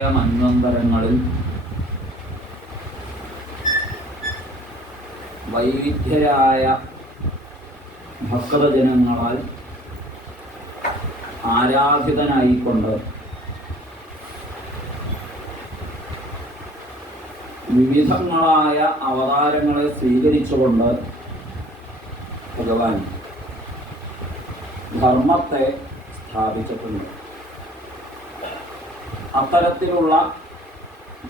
മന്വന്തരങ്ങളിൽ വൈവിധ്യരായ ഭക്തജനങ്ങളാൽ ആരാധിതനായിക്കൊണ്ട് വിവിധങ്ങളായ അവതാരങ്ങളെ സ്വീകരിച്ചുകൊണ്ട് ഭഗവാൻ ധർമ്മത്തെ സ്ഥാപിച്ചിട്ടുണ്ട്. അത്തരത്തിലുള്ള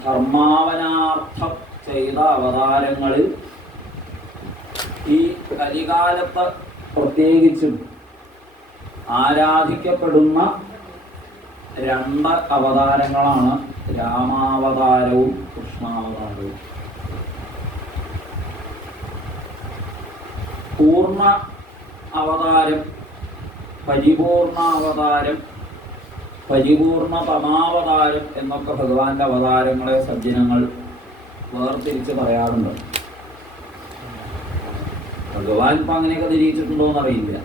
ധർമാവനാർത്ഥം ചെയ്ത അവതാരങ്ങളിൽ ഈ കലികാലത്ത് പ്രത്യേകിച്ചും ആരാധിക്കപ്പെടുന്ന രണ്ട് അവതാരങ്ങളാണ് രാമാവതാരവും കൃഷ്ണാവതാരവും. പൂർണ്ണ അവതാരം, പരിപൂർണ അവതാരം, പരിപൂർണതമാവതാരം എന്നൊക്കെ ഭഗവാന്റെ അവതാരങ്ങളെ സജ്ജനങ്ങൾ വേർതിരിച്ച് പറയാറുണ്ട്. ഭഗവാൻ ഇപ്പം അങ്ങനെയൊക്കെ തിരിച്ചിട്ടുണ്ടോ എന്നറിയില്ല.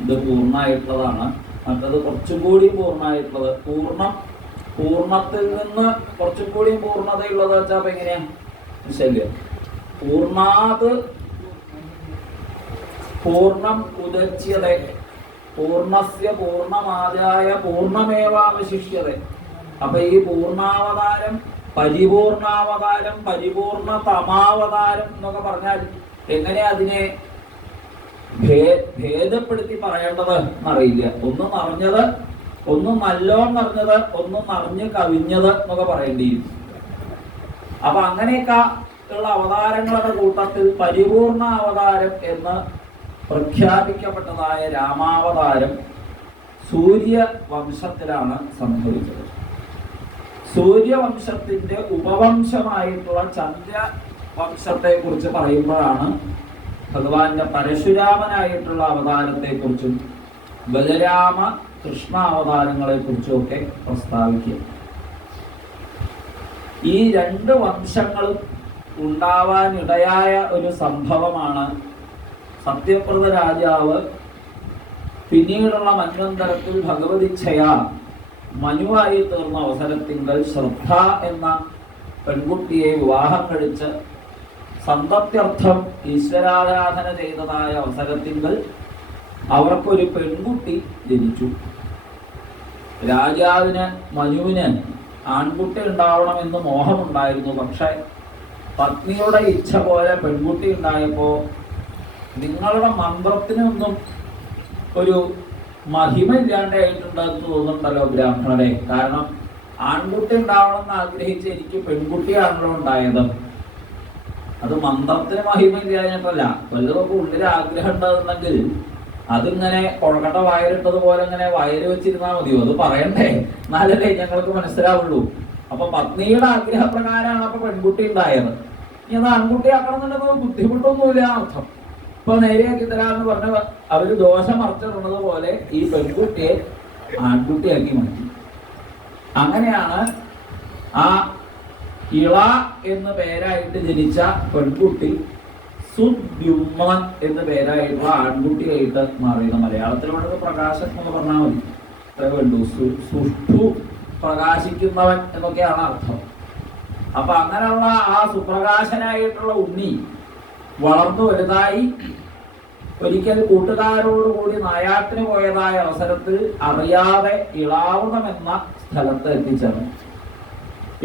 ഇത് പൂർണ്ണമായിട്ടുള്ളതാണ്, മറ്റത് കുറച്ചും കൂടി പൂർണ്ണമായിട്ടുള്ളത്. പൂർണ്ണത്തിൽ നിന്ന് കുറച്ചും കൂടി പൂർണ്ണതയുള്ളത് വെച്ചാൽ അപ്പൊ എങ്ങനെയാ ശല്യം? പൂർണ്ണാത് പൂർണ്ണം ഉദച്യത, പൂർണ്ണസ്യ പൂർണ്ണമാദായ പൂർണ്ണമേവാവശിഷ്യത. അപ്പൊ ഈ പൂർണ്ണാവതാരം, പരിപൂർണാവതാരം, പരിപൂർണതമാവതാരം എന്നൊക്കെ പറഞ്ഞാൽ എങ്ങനെ അതിനെ ഭേദപ്പെടുത്തി പറയേണ്ടത് എന്നറിയില്ല. ഒന്ന് നിറഞ്ഞത്, ഒന്ന് നല്ലോണം നിറഞ്ഞത്, ഒന്ന് നിറഞ്ഞ് കവിഞ്ഞത് എന്നൊക്കെ പറയേണ്ടിയിരുന്നു. അപ്പൊ അങ്ങനെയൊക്കെ ഉള്ള അവതാരങ്ങളുടെ കൂട്ടത്തിൽ പരിപൂർണ അവതാരം എന്ന് പ്രഖ്യാപിക്കപ്പെട്ടതായ രാമാവതാരം സൂര്യവംശത്തിലാണ് സംഭവിച്ചത്. സൂര്യവംശത്തിന്റെ ഉപവംശമായിട്ടുള്ള ചന്ദ്രവംശത്തെ കുറിച്ച് പറയുമ്പോഴാണ് ഭഗവാന്റെ പരശുരാമനായിട്ടുള്ള അവതാരത്തെ കുറിച്ചും ബലരാമ കൃഷ്ണ അവതാരങ്ങളെ കുറിച്ചും ഒക്കെ പ്രസ്താവിക്കുക. ഈ രണ്ട് വംശങ്ങളും ഉണ്ടാവാനിടയായ ഒരു സംഭവമാണ് സത്യവ്രത രാജാവ് പിന്നീടുള്ള മന്വന്തരത്തിൽ ഭഗവതിച്ഛയാ മനുവായി തീർന്ന അവസരത്തിങ്കൽ ശ്രദ്ധ എന്ന പെൺകുട്ടിയെ വിവാഹം കഴിച്ച് സന്തത്യർത്ഥം ഈശ്വരാരാധന ചെയ്തതായ അവസരത്തിങ്കൽ അവർക്കൊരു പെൺകുട്ടി ജനിച്ചു. രാജാവിന് മനുവിന് ആൺകുട്ടി ഉണ്ടാവണമെന്ന് മോഹമുണ്ടായിരുന്നു. പക്ഷെ പത്നിയുടെ ഇച്ഛ പോലെ പെൺകുട്ടി ഉണ്ടായപ്പോ നിങ്ങളുടെ മന്ത്രത്തിനൊന്നും ഒരു മഹിമ ഇല്ലാണ്ടായിട്ടുണ്ടെന്ന് തോന്നുന്നുണ്ടല്ലോ ബ്രാഹ്മണരെ. കാരണം ആൺകുട്ടി ഉണ്ടാവണമെന്ന് ആഗ്രഹിച്ച് എനിക്ക് പെൺകുട്ടിയാണല്ലോ ഉണ്ടായത്. അത് മന്ത്രത്തിന് മഹിമ ഇല്ലാഞ്ഞിട്ടല്ല. വല്ലതൊക്കെ ഉള്ളിൽ ആഗ്രഹം ഉണ്ടാകുന്നെങ്കിൽ അതിങ്ങനെ കൊഴക്കട്ട വയറിട്ടതുപോലെ ഇങ്ങനെ വയറ് വെച്ചിരുന്നാൽ മതിയോ? അത് പറയണ്ടേ, എന്നാലല്ലേ ഞങ്ങൾക്ക് മനസ്സിലാവുള്ളൂ. അപ്പൊ പത്നിയുടെ ആഗ്രഹപ്രകാരമാണ് അപ്പൊ പെൺകുട്ടി ഉണ്ടായത്. ഇനി അത് ആൺകുട്ടി ആക്കണമെന്നുണ്ടെങ്കിൽ ബുദ്ധിമുട്ടൊന്നുമില്ല അർത്ഥം. ഇപ്പൊ നേരെയാക്കി തരാമെന്ന് പറഞ്ഞ അവര് ദോഷം മറച്ചിടുന്നത് പോലെ ഈ പെൺകുട്ടിയെ ആൺകുട്ടിയാക്കി മാറ്റി. അങ്ങനെയാണ് ആ ഇള എന്ന് പേരായിട്ട് ജനിച്ച പെൺകുട്ടി സുദ്യുമ്നൻ എന്ന് പേരായിട്ടുള്ള ആൺകുട്ടിയായിട്ട് മാറിയത്. മലയാളത്തിലുള്ള പ്രകാശൻ എന്ന് പറഞ്ഞാൽ മതി, അത്രേ വേണ്ടു. സുഷ്ഠു പ്രകാശിക്കുന്നവൻ എന്നൊക്കെയാണ് അർത്ഥം. അപ്പൊ അങ്ങനെയുള്ള ആ സുപ്രകാശനായിട്ടുള്ള ഉണ്ണി വളർന്നു വലുതായി ഒരിക്കൽ കൂട്ടുകാരോടുകൂടി നായാട്ടിന് പോയതായ അവസരത്തിൽ അറിയാതെ ഇളാവുതം എന്ന സ്ഥലത്ത് എത്തിച്ചേർന്നു.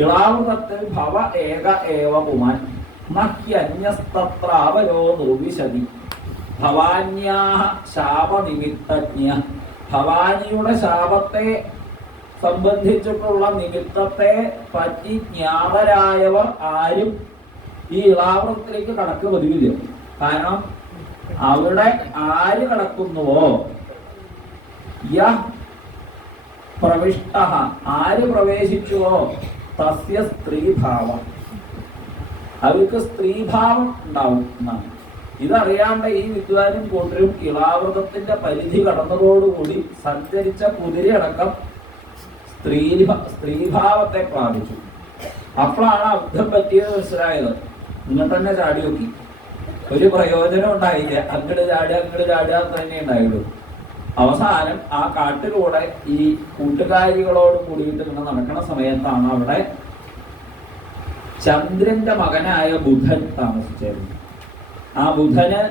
ഇളാവുതത്തിൽ ഭവ ഏക ഏവ പുമാൻ നഹ്യന്യസ്തത്രാവയോ നിർവിശതി ഭവാന്യാഹ ശാപനിമിത്തജ്ഞ. ഭവാനിയുടെ ശാപത്തെ സംബന്ധിച്ചിട്ടുള്ള നിമിത്തത്തെ പറ്റി ജ്ഞാതരായവർ ആരും ഈ ഇളാവൃത്തിലേക്ക് കടക്ക് പതിവില്ല. കാരണം അവിടെ ആര് കടക്കുന്നുവോ പ്രവിഷ്ട, ആര് പ്രവേശിച്ചുവോ തസ്യ സ്ത്രീഭാവം, അവർക്ക് സ്ത്രീഭാവം ഉണ്ടാവും എന്നാണ്. ഇതറിയാണ്ട് ഈ വിദ്വാനും കൂട്ടരും ഇളാവൃതത്തിന്റെ പരിധി കടന്നതോടുകൂടി സഞ്ചരിച്ച കുതിരയടക്കം സ്ത്രീഭാവത്തെ പ്രാപിച്ചു. അപ്പോഴാണ് അബദ്ധം പറ്റിയത് മനസ്സിലായത്. ഇങ്ങോട്ട് തന്നെ ചാടി നോക്കി, ഒരു പ്രയോജനം ഉണ്ടായില്ല. അങ്ങോട്ട് ചാടുക തന്നെ ഉണ്ടായുള്ളൂ. അവസാനം ആ കാട്ടിലൂടെ ഈ കൂട്ടുകാരികളോട് കൂടിയിട്ട് ഇങ്ങനെ നടക്കുന്ന സമയത്താണ് അവിടെ ചന്ദ്രന്റെ മകനായ ബുധൻ താമസിച്ചിരുന്നു. ആ ബുധന്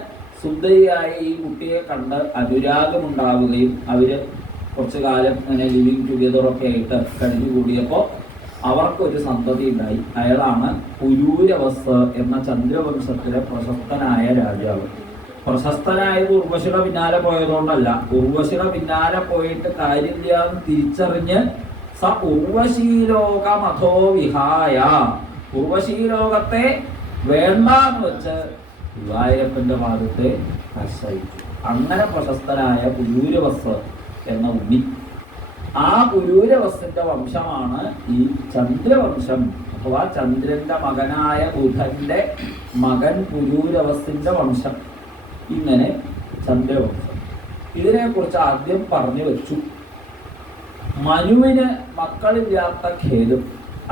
സുന്ദരിയായ ഈ കുട്ടിയെ കണ്ട് അനുരാഗമുണ്ടാവുകയും അവര് കുറച്ചു കാലം ഇങ്ങനെ ലിവിങ് ടുഗെദറൊക്കെ ആയിട്ട് കഴിഞ്ഞുകൂടിയപ്പോൾ അവർക്കൊരു സന്തതി ഉണ്ടായി. അയാളാണ് പുരൂരവസ് എന്ന ചന്ദ്രവംശത്തിലെ പ്രശസ്തനായ രാജാവ്. പ്രശസ്തനായത് ഉർവശിയുടെ പിന്നാലെ പോയതുകൊണ്ടല്ല. ഉർവശിയുടെ പിന്നാലെ പോയിട്ട് കാര്യമില്ല എന്ന് തിരിച്ചറിഞ്ഞ് സ ഉർവശീലോകമഥോ വിഹായ, ഉർവശീലോകത്തെ വേണ്ടാന്ന് വെച്ച് ഗുരുവായൂരപ്പന്റെ പാദത്തെ ആശ്രയിച്ചു. അങ്ങനെ പ്രശസ്തനായ പുരൂരവസ് എന്ന ഉണ്ണി. ആ പുരൂരവസിന്റെ വംശമാണ് ഈ ചന്ദ്രവംശം, അഥവാ ചന്ദ്രന്റെ മകനായ ബുധന്റെ മകൻ പുരൂരവസിന്റെ വംശം. ഇങ്ങനെ ചന്ദ്രവംശം. ഇതിനെക്കുറിച്ച് ആദ്യം പറഞ്ഞു വെച്ചു. മനുവിന് മക്കളില്ലാത്ത ഖേദം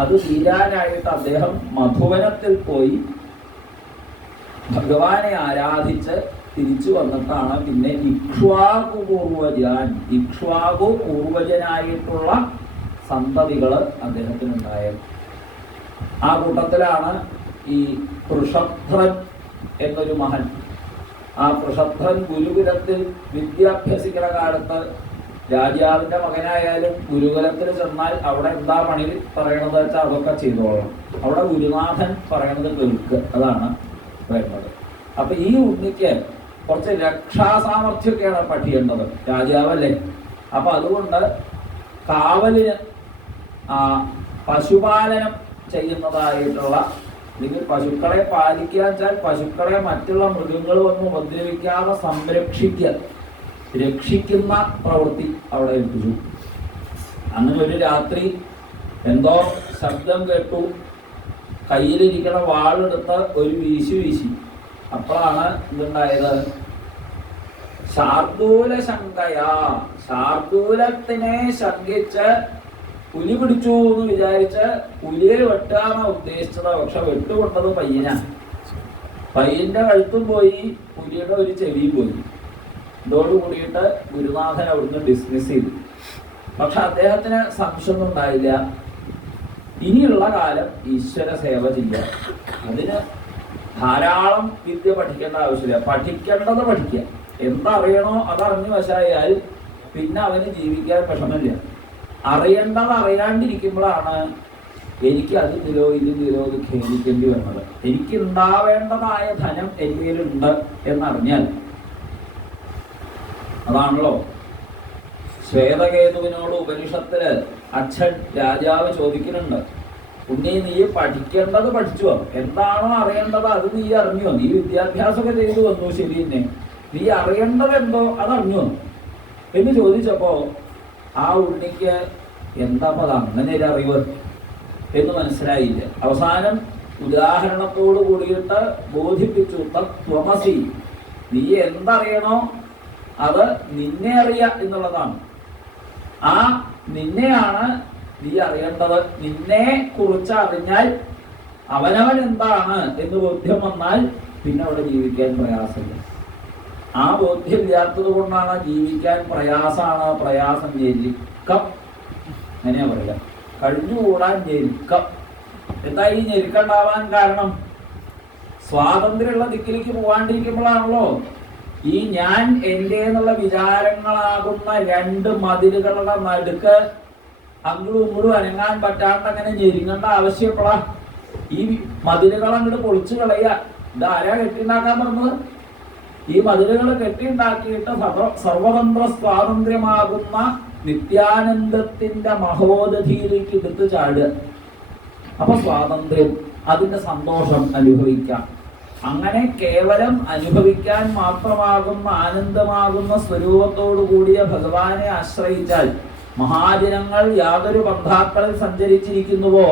അത് തീരാനായിട്ട് അദ്ദേഹം മധുവനത്തിൽ പോയി ഭഗവാനെ ആരാധിച്ച് തിരിച്ചു വന്നിട്ടാണ് പിന്നെ ഇക്ഷ്വാകു പൂർവജനായിട്ടുള്ള സന്തതികൾ അദ്ദേഹത്തിനുണ്ടായത്. ആ കൂട്ടത്തിലാണ് ഈ പൃഷഭ്രൻ എന്നൊരു മഹൻ. ആ പൃഷഭ്രൻ ഗുരുകുലത്തിൽ വിദ്യാഭ്യസിക്കുന്ന കാലത്ത് രാജാവിന്റെ മകനായാലും ഗുരുകുലത്തിൽ ചെന്നാൽ അവിടെ എന്താ പണി പറയണത് വെച്ചാൽ അതൊക്കെ ചെയ്തോളണം. അവിടെ ഗുരുനാഥൻ പറയണത് കേൾക്ക്, അതാണ് വേണ്ടത്. അപ്പൊ ഈ ഉണ്ണിക്ക് കുറച്ച് രക്ഷാസാമർഥ്യമൊക്കെയാണ് പഠിക്കേണ്ടത്, രാജാവല്ലേ. അപ്പൊ അതുകൊണ്ട് കാവലിന് പശുപാലനം ചെയ്യുന്നതായിട്ടുള്ള, അല്ലെങ്കിൽ പശുക്കളെ പാലിക്കുക വെച്ചാൽ പശുക്കളെ മറ്റുള്ള മൃഗങ്ങൾ വന്ന് ഉപദ്രവിക്കാതെ സംരക്ഷിക്കുക, രക്ഷിക്കുന്ന പ്രവൃത്തി അവിടെ ഏൽപ്പിച്ചു. അങ്ങനെ ഒരു രാത്രി എന്തോ ശബ്ദം കേട്ടു. കയ്യിലിരിക്കണ വാളെടുത്ത് ഒരു വീശി. അപ്പോഴാണ് ഇതുണ്ടായത്. ശാർദൂലത്തിനെ ശങ്കിച്ച് പുലി പിടിച്ചു എന്ന് വിചാരിച്ച് പുലിയെ വെട്ടാണ് ഉദ്ദേശിച്ചത്. പക്ഷെ വെട്ടുകൊണ്ടത് പയ്യനാണ്. പയ്യന്റെ കഴുത്തും പോയി, പുലിയുടെ ഒരു ചെവിയും പോയി. ഇതോടുകൂടിയിട്ട് ഗുരുനാഥൻ അവിടുന്ന് ഡിസ്മിസ് ചെയ്തു. പക്ഷെ അദ്ദേഹത്തിന് സംശയമൊന്നും ഉണ്ടായില്ല. ഇനിയുള്ള കാലം ഈശ്വര സേവ ചെയ്യാം. അതിന് ധാരാളം വിദ്യ പഠിക്കേണ്ട ആവശ്യമില്ല. പഠിക്കേണ്ടത് പഠിക്കുക. എന്തറിയണോ അതറിഞ്ഞു വശായാൽ പിന്നെ അവന് ജീവിക്കാൻ വിഷമമില്ല. അറിയേണ്ടത് അറിയാണ്ടിരിക്കുമ്പോഴാണ് എനിക്ക് അതിലോ ഇതിലോ ഇത് ഖേദിക്കേണ്ടി വന്നത്. എനിക്ക് ഉണ്ടാവേണ്ടതായ ധനം എന്നിലുണ്ട് എന്നറിഞ്ഞാൽ, അതാണല്ലോ ശ്വേതകേതുവിനോട് ഉപനിഷത്തില് അച്ഛൻ രാജാവ് ചോദിക്കുന്നുണ്ട്, ഉണ്ണി നീ പഠിക്കേണ്ടത് പഠിച്ചോ? എന്താണോ അറിയേണ്ടത് അത് നീ അറിഞ്ഞോ? നീ വിദ്യാഭ്യാസമൊക്കെ ചെയ്തു വന്നു, ശരി തന്നെ, നീ അറിയേണ്ടത് എന്തോ അതറിഞ്ഞോ എന്ന് ചോദിച്ചപ്പോ ആ ഉണ്ണിക്ക് എന്താ അത് അങ്ങനെ ഒരു അറിവ് എന്ന് മനസ്സിലായില്ല. അവസാനം ഉദാഹരണത്തോട് കൂടിയിട്ട് ബോധിപ്പിച്ചു, തത്വമസി, നീ എന്തറിയണോ അത് നിന്നെ അറിയ എന്നുള്ളതാണ്. ആ നിന്നെയാണ് നീ അറിയേണ്ടത്. നിന്നെ കുറിച്ച് അറിഞ്ഞാൽ അവനവൻ എന്താണ് എന്ന് ബോധ്യം വന്നാൽ പിന്നെ അവിടെ ജീവിക്കാൻ പ്രയാസമില്ല. ആ ബോധ്യം ഇല്ലാത്തത് കൊണ്ടാണ് ജീവിക്കാൻ പ്രയാസമാണ്. പ്രയാസം ഞെരുക്കം, അങ്ങനെയാ പറയുക, കഴിഞ്ഞുകൂടാൻ ഞെരുക്കം. എന്താ ഈ ഞെരുക്കുണ്ടാവാൻ കാരണം? സ്വാതന്ത്ര്യമുള്ള ദിക്കിലേക്ക് പോകാണ്ടിരിക്കുമ്പോഴാണല്ലോ ഈ ഞാൻ എൻ്റെ എന്നുള്ള വിചാരങ്ങളാകുന്ന രണ്ട് മതിലുകളുടെ നടുക്ക് അങ്ങോട്ടും ഇങ്ങോട്ടും അനങ്ങാൻ പറ്റാണ്ട് അങ്ങനെ ഞെരുങ്ങേണ്ട ആവശ്യപ്പെടാ. ഈ മതിലുകൾ അങ്ങോട്ട് പൊളിച്ചു കളയുക. ഇതാരാ കെട്ടിണ്ടാക്കാൻ പറഞ്ഞത്? ഈ മതിലുകൾ കെട്ടിണ്ടാക്കിയിട്ട് സർവതന്ത്ര സ്വാതന്ത്ര്യമാകുന്ന നിത്യാനന്ദത്തിന്റെ മഹോദധിയിലേക്ക് എടുത്ത് ചാടുക. അപ്പൊ സ്വാതന്ത്ര്യം, അതിന്റെ സന്തോഷം അനുഭവിക്കാം. അങ്ങനെ കേവലം അനുഭവിക്കാൻ മാത്രമാകുന്ന ആനന്ദമാകുന്ന സ്വരൂപത്തോടു കൂടിയ ഭഗവാനെ ആശ്രയിച്ചാൽ, മഹാജനങ്ങൾ യാതൊരു പന്ഥാക്കളിൽ സഞ്ചരിച്ചിരിക്കുന്നുവോ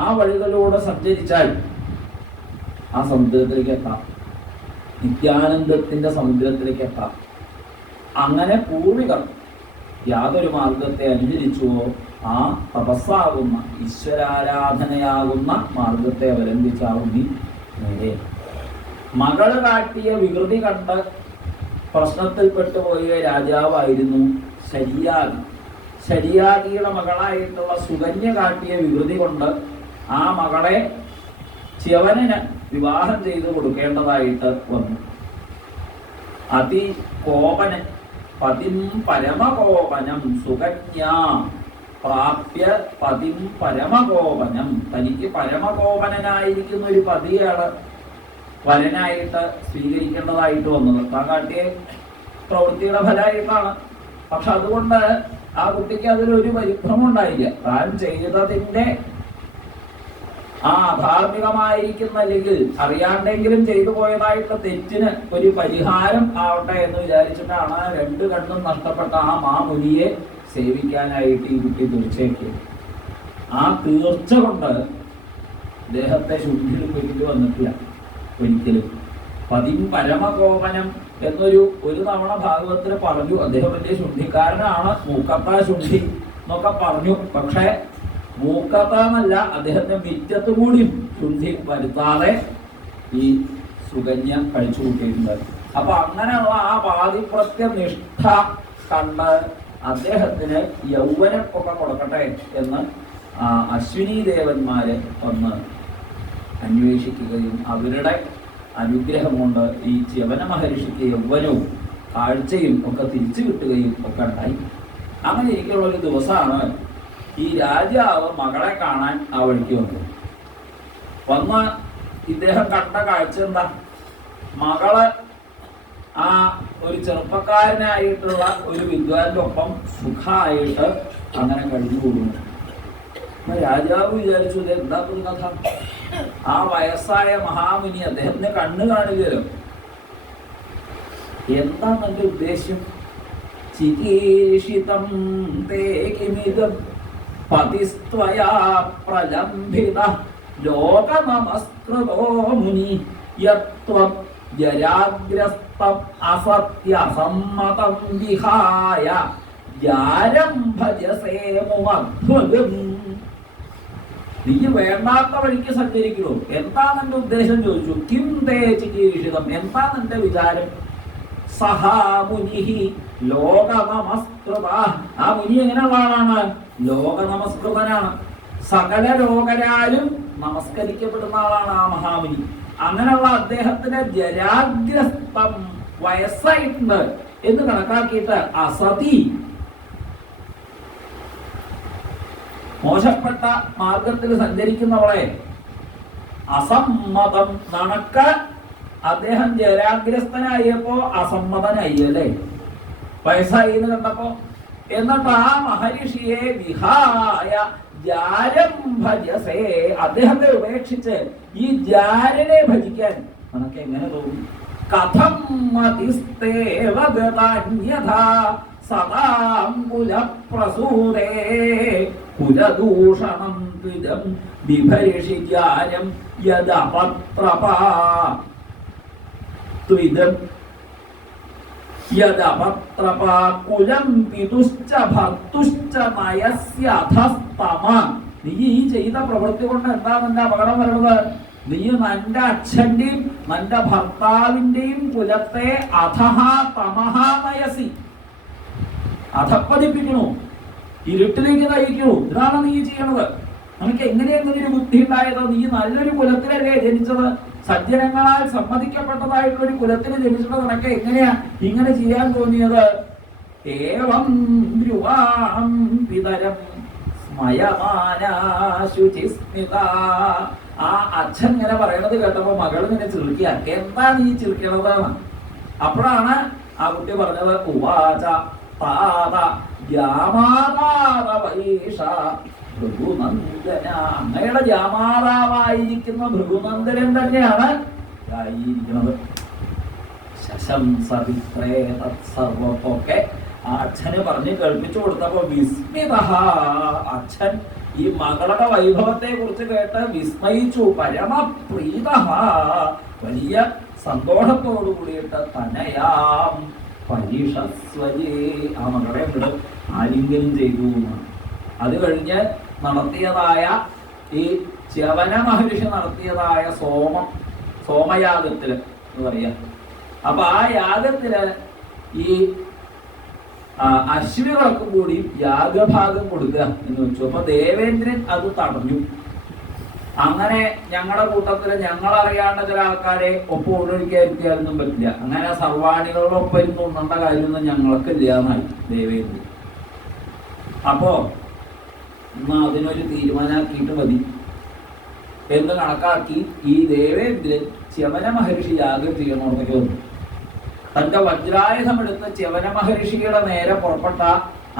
ആ വഴികളിലൂടെ സഞ്ചരിച്ചാൽ ആ സമുദ്രത്തിലേക്ക് എത്താം, നിത്യാനന്ദത്തിന്റെ സമുദ്രത്തിലേക്ക് എത്താം. അങ്ങനെ പൂർവികർ യാതൊരു മാർഗത്തെ അനുസരിച്ചുവോ ആ തപസ്സാകുന്ന ഈശ്വരാരാധനയാകുന്ന മാർഗത്തെ അവലംബിച്ചാവുന്നി നേരെ. മകള് കാട്ടിയ വികൃതി കണ്ട് പ്രശ്നത്തിൽപ്പെട്ടുപോയ രാജാവായിരുന്നു ശരിയാഗി. ശരിയാഗിയുടെ മകളായിട്ടുള്ള സുകന്യ കാട്ടിയ വികൃതി കൊണ്ട് ആ മകളെ ച്യവനന് വിവാഹം ചെയ്തു കൊടുക്കേണ്ടതായിട്ട് വന്നു. അതികോപനൻ പതിം പരമകോപനം സുകന്യ പ്രാപ്യ പതിം പരമകോപനം. തനിക്ക് പരമകോപനായിരിക്കുന്ന ഒരു പതിയാണ് വരനായിട്ട് സ്വീകരിക്കേണ്ടതായിട്ട് വന്നത്. താൻ കാട്ടിയ പ്രവൃത്തിയുടെ ഫലമായിട്ടാണ്. പക്ഷെ അതുകൊണ്ട് ആ കുട്ടിക്ക് അതിലൊരു പരിഭ്രമം ഉണ്ടായില്ല. താൻ ചെയ്തതിന്റെ ആ അധാർമികമായിരിക്കുന്ന അല്ലെങ്കിൽ അറിയാണ്ടെങ്കിലും ചെയ്തു പോയതായിട്ടുള്ള തെറ്റിന് ഒരു പരിഹാരം ആവട്ടെ എന്ന് വിചാരിച്ചിട്ടാണ് രണ്ട് കണ്ണും നഷ്ടപ്പെട്ട ആ മാമുനിയെ സേവിക്കാനായിട്ട് ഈ കുട്ടി തീർച്ചയാക്കിയത്. ആ തീർച്ച കൊണ്ട് അദ്ദേഹത്തെ ശുദ്ധിയിൽ വീട്ടിൽ വന്നിട്ടില്ല ഒരിക്കലും. പതിം പരമകോപനം ഒരു തവണ ഭാഗവത്തിൽ പറഞ്ഞു. അദ്ദേഹം വലിയ ശുദ്ധിക്കാരനാണ്, മൂക്കത്ത ശുദ്ധി എന്നൊക്കെ പറഞ്ഞു. പക്ഷെ മൂക്കത്ത എന്നല്ല, അദ്ദേഹത്തെ മിറ്റത്തും കൂടി ശുദ്ധി വരുത്താതെ ഈ സുകന്യ കഴിച്ചു കൂട്ടിയിട്ടുണ്ട്. അപ്പൊ അങ്ങനെയുള്ള ആ പാതിപ്രത്യനിഷ്ഠ കണ്ട് അദ്ദേഹത്തിന് യൗവനപ്പൊക്കെ കൊടുക്കട്ടെ എന്ന് അശ്വിനി ദേവന്മാര് വന്ന് അന്വേഷിക്കുകയും അവരുടെ അനുഗ്രഹം കൊണ്ട് ഈ ച്യവന മഹർഷിക്ക് യൗവനവും കാഴ്ചയും ഒക്കെ തിരിച്ചു കിട്ടുകയും ഒക്കെ ഉണ്ടായി. അങ്ങനെ ഇരിക്കുള്ള ഒരു ദിവസമാണ് ഈ രാജാവ് മകളെ കാണാൻ ആ വഴിക്ക് വന്ന് ഇദ്ദേഹം കണ്ട കാഴ്ച എന്താ? മകള് ആ ഒരു ചെറുപ്പക്കാരനായിട്ടുള്ള ഒരു വിദ്വാന്റെ ഒപ്പം സുഖമായിട്ട് അങ്ങനെ കഴിഞ്ഞു കൂടുന്നു. രാജാവ് വിചാരിച്ചു, ഇത് എന്താ ഒരു കഥ? ആ വയസ്സായ മഹാമുനി അദ്ദേഹത്തിന് കണ്ണു കാണില്ലല്ലോ. എന്താ എന്റെ ഉദ്ദേശ്യം? ചികീർഷിതം തേ കിമിദം പതിസ്ത്വയാ പ്രലംഭിത ലോകനമസ്കൃതോ മുനി യത്വം ജരാഗ്രസ്തം അസത്യസമ്മതം വിഹായ ജാരം ഭജസേ മുമധ്വഗം. നീ വേണ്ടാത്ത വഴിക്ക് സഞ്ചരിക്കണോ? എന്താണ് എന്റെ ഉദ്ദേശം ചോദിച്ചു. കിം തേ ചികീർഷിതം, എന്താണ് എന്റെ വിചാരം? സഹാ മുനി ലോകനമസ്കൃത. ആ മുനി എങ്ങനെയുള്ള ആളാണ്? ലോകനമസ്കൃതനാണ്. സകല ലോകരാലും നമസ്കരിക്കപ്പെടുന്ന ആളാണ് ആ മഹാമുനി. അങ്ങനെയുള്ള അദ്ദേഹത്തിന് ജരാഗ്രസ്തം, വയസ്സായിട്ടുണ്ട് എന്ന് കണക്കാക്കിയിട്ട് അസതി, മോശപ്പെട്ട മാർഗത്തിൽ സഞ്ചരിക്കുന്നവളെ അസമ്മതം, നണക്ക് അദ്ദേഹം ജരാഗ്രസ്തനായപ്പോ അസമ്മതനായി അല്ലേ, വയസ്സായി എന്ന് കണ്ടപ്പോ. എന്നിട്ട് ആ മഹർഷിയെ വിഹായ ജാരം ഭജസേ, അദ്ദേഹത്തെ ഉപേക്ഷിച്ച് ഈ ജാരനെ ഭജിക്കാൻ നമുക്ക് എങ്ങനെ തോന്നി? കഥം മതിസ്തേവഗതാന്യഥാ സദാംകുലപ്രസൂരേ കുലദൂഷണം ത്വിദം ബിഭരിഷിജാരം യദപത്രപാ ത്വിദം യദപത്രപാ കുലം പിതുശ്ച ഭർത്തുശ്ച നയസ്യധസ്തമ. നീ ഈ ചെയ്ത പ്രവൃത്തി കൊണ്ട് എന്താ നിന്റെ അപകടം വരുന്നത്? നീ നിന്റെ അച്ഛന്റെയും നിന്റെ ഭർത്താവിന്റെയും കുലത്തെ അധഹ തമഹ നയസി, അധപ്പതിപ്പിക്കണു, ഇരുട്ടിലേക്ക് നയിക്കണു. ഇതാണ് നീ ചെയ്യണത്. നിനക്ക് എങ്ങനെയൊരു ബുദ്ധി ഉണ്ടായത്? നീ നല്ലൊരു കുലത്തിലല്ലേ ജനിച്ചത്, സജ്ജനങ്ങളാൽ സമ്മതിക്കപ്പെട്ടതായിട്ടുള്ള ഒരു കുലത്തിൽ ജനിച്ചത്. നിനക്ക് എങ്ങനെയാ ഇങ്ങനെ ചെയ്യാൻ തോന്നിയത്? ഏവം ധ്രുവാം പിതരം സ്മയമാനാശുചിസ്മിത. ആ അച്ഛൻ ഇങ്ങനെ പറയണത് കേട്ടപ്പോ മകൾ ഇങ്ങനെ ചിരിക്കുക. എന്താ നീ ചിരിക്കണത്? അപ്പോഴാണ് ആ കുട്ടി പറഞ്ഞത്, ഉവാച താത ജാമാതാവൈഷ ഭൃഗുനന്ദന. അങ്ങയുടെ ജാമാതാവായിരിക്കുന്ന ഭൃഗുനന്ദനൻ തന്നെയാണ് ആയിരിക്കുന്നത്. ശശംസവിത്രേ തത്സർവൊക്കെ ആ അച്ഛന് പറഞ്ഞ് കേൾപ്പിച്ചു കൊടുത്തപ്പോ വിസ്മിത, അച്ഛൻ ഈ മകളുടെ വൈഭവത്തെ കുറിച്ച് കേട്ട് വിസ്മയിച്ചു. പരമപ്രീത, വലിയ സന്തോഷത്തോടു കൂടിയിട്ട് തനയാം പരിഷസ്വജേ, ആ മകളെ ഇവിടെ ആലിംഗനം ചെയ്തു. അത് കഴിഞ്ഞ് നടത്തിയതായ ഈ ച്യവന മഹർഷി നടത്തിയതായ സോമയാഗത്തില് എന്ന് പറയാ. അപ്പൊ ആ യാഗത്തില് ഈ അശ്വികൾക്കും കൂടി യാഗഭാഗം കൊടുക്കുക എന്ന് വെച്ചു. അപ്പൊ ദേവേന്ദ്രൻ അത് തടഞ്ഞു. അങ്ങനെ ഞങ്ങളുടെ കൂട്ടത്തില് ഞങ്ങളറിയാണ്ട് ചില ആൾക്കാരെ ഒപ്പം ഒഴിക്കാതിരിക്കാനൊന്നും പറ്റില്ല. അങ്ങനെ സർവാണികളോടൊപ്പം ഇരുന്ന് ഉണ്ണേണ്ട കാര്യമൊന്നും ഞങ്ങൾക്കില്ല എന്നായി ദേവേന്ദ്രൻ. അപ്പോ എന്നാ അതിനൊരു തീരുമാനമാക്കിയിട്ട് മതി എന്ന് കണക്കാക്കി ഈ ദേവേന്ദ്രൻ ച്യവന മഹർഷി യാഗം ചെയ്യണമെന്നൊക്കെ വന്നു. തന്റെ വജ്രായുധമെടുത്ത് ച്യവന മഹർഷിയുടെ നേരെ പുറപ്പെട്ട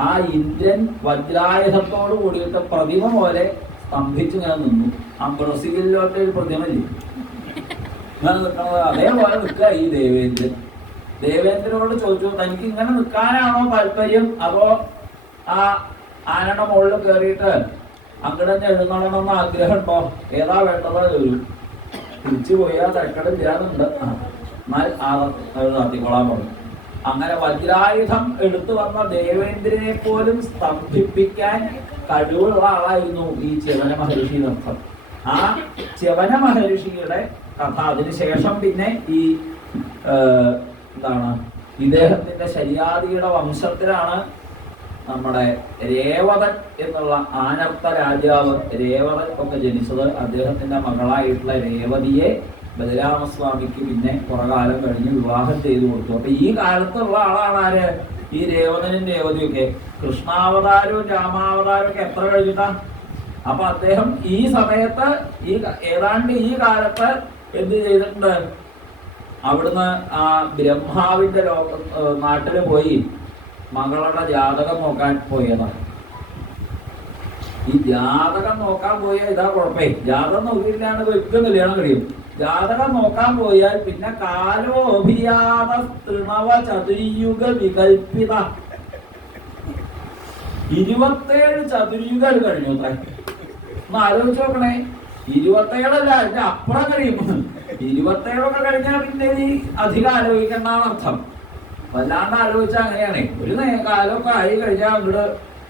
ആ ഇന്ദ്രൻ വജ്രായുധത്തോട് കൂടിയിട്ട് പ്രതിമ പോലെ സ്തംഭിച്ചു ഇങ്ങനെ നിന്നു. ആ ബ്രസീലിലോട്ട് ഒരു പ്രതിമല്ലേ ഇങ്ങനെ നിൽക്കുന്നത്, അതേപോലെ നിൽക്കുക ഈ ദേവേന്ദ്രൻ. ദേവേന്ദ്രനോട് ചോദിച്ചു, തനിക്ക് ഇങ്ങനെ നിൽക്കാനാണോ താല്പര്യം, അതോ ആ ആനയുടെ മുകളിൽ കയറിയിട്ട് അങ്ങനെ എഴുന്നള്ളണമെന്ന് ആഗ്രഹം ഉണ്ടോ, ഏതാ വേണ്ടത് ചോദിച്ചു. തിരിച്ചു പോയാൽ തിരക്കടില്ലാന്നുണ്ട്, എന്നാൽ നടത്തിക്കൊള്ളാൻ പറഞ്ഞു. അങ്ങനെ വജ്രായുധം എടുത്തു വന്ന ദേവേന്ദ്രനെ പോലും സ്തംഭിപ്പിക്കാൻ കഴിവുള്ള ആളായിരുന്നു ഈ ച്യവന മഹർഷി നൃത്തം. ആ ച്യവന മഹർഷിയുടെ കഥ അതിനുശേഷം പിന്നെ ഈ എന്താണ് ഇദ്ദേഹത്തിന്റെ ശരിയാദിയുടെ വംശത്തിലാണ് നമ്മുടെ രേവതൻ എന്നുള്ള ആനർത്ത രാജാവ് രേവതൻ ഒക്കെ ജനിച്ചത്. അദ്ദേഹത്തിന്റെ മകളായിട്ടുള്ള രേവതിയെ ബലരാമസ്വാമിക്ക് പിന്നെ കുറെ കാലം കഴിഞ്ഞ് വിവാഹം ചെയ്തു കൊടുത്തു. അപ്പൊ ഈ കാലത്തുള്ള ആളാണ് ആര്, ഈ രേവതനും രേവതിയൊക്കെ. കൃഷ്ണാവതാരവും രാമാവതാരവും ഒക്കെ എത്ര കഴിഞ്ഞിട്ടാ. അപ്പൊ അദ്ദേഹം ഈ സമയത്ത് ഏതാണ്ട് ഈ കാലത്ത് എന്ത് ചെയ്തിട്ടുണ്ട്, അവിടുന്ന് ആ ബ്രഹ്മാവിന്റെ നാട്ടില് പോയി മകളുടെ ജാതകം നോക്കാൻ പോയതാണ്. ഈ ജാതകം നോക്കാൻ പോയാൽ ഇതാ കുഴപ്പേ, ജാതകം നോക്കിയില്ലാണ്ട് ഒരിക്കലും കല്യാണം കഴിയും. ജാതകം നോക്കാൻ പോയാൽ പിന്നെ കാലോഭിയാത തൃണവ ചതുര്യുഗ വികൽപ്പിത 27 ചതുര്യുഗം കഴിഞ്ഞു. അത്ര ഒന്ന് ആലോചിച്ച് നോക്കണേ. 27 അതിന്റെ അപ്പുറം കഴിയും. 27 കഴിഞ്ഞാൽ പിന്നെ ഈ അധികം ആലോചിക്കണ്ടെന്ന് അർത്ഥം. വല്ലാണ്ട് ആലോചിച്ചാൽ അങ്ങനെയാണ്. ഒരു കാലമൊക്കെ ആയി കഴിഞ്ഞാൽ അങ്ങോട്ട്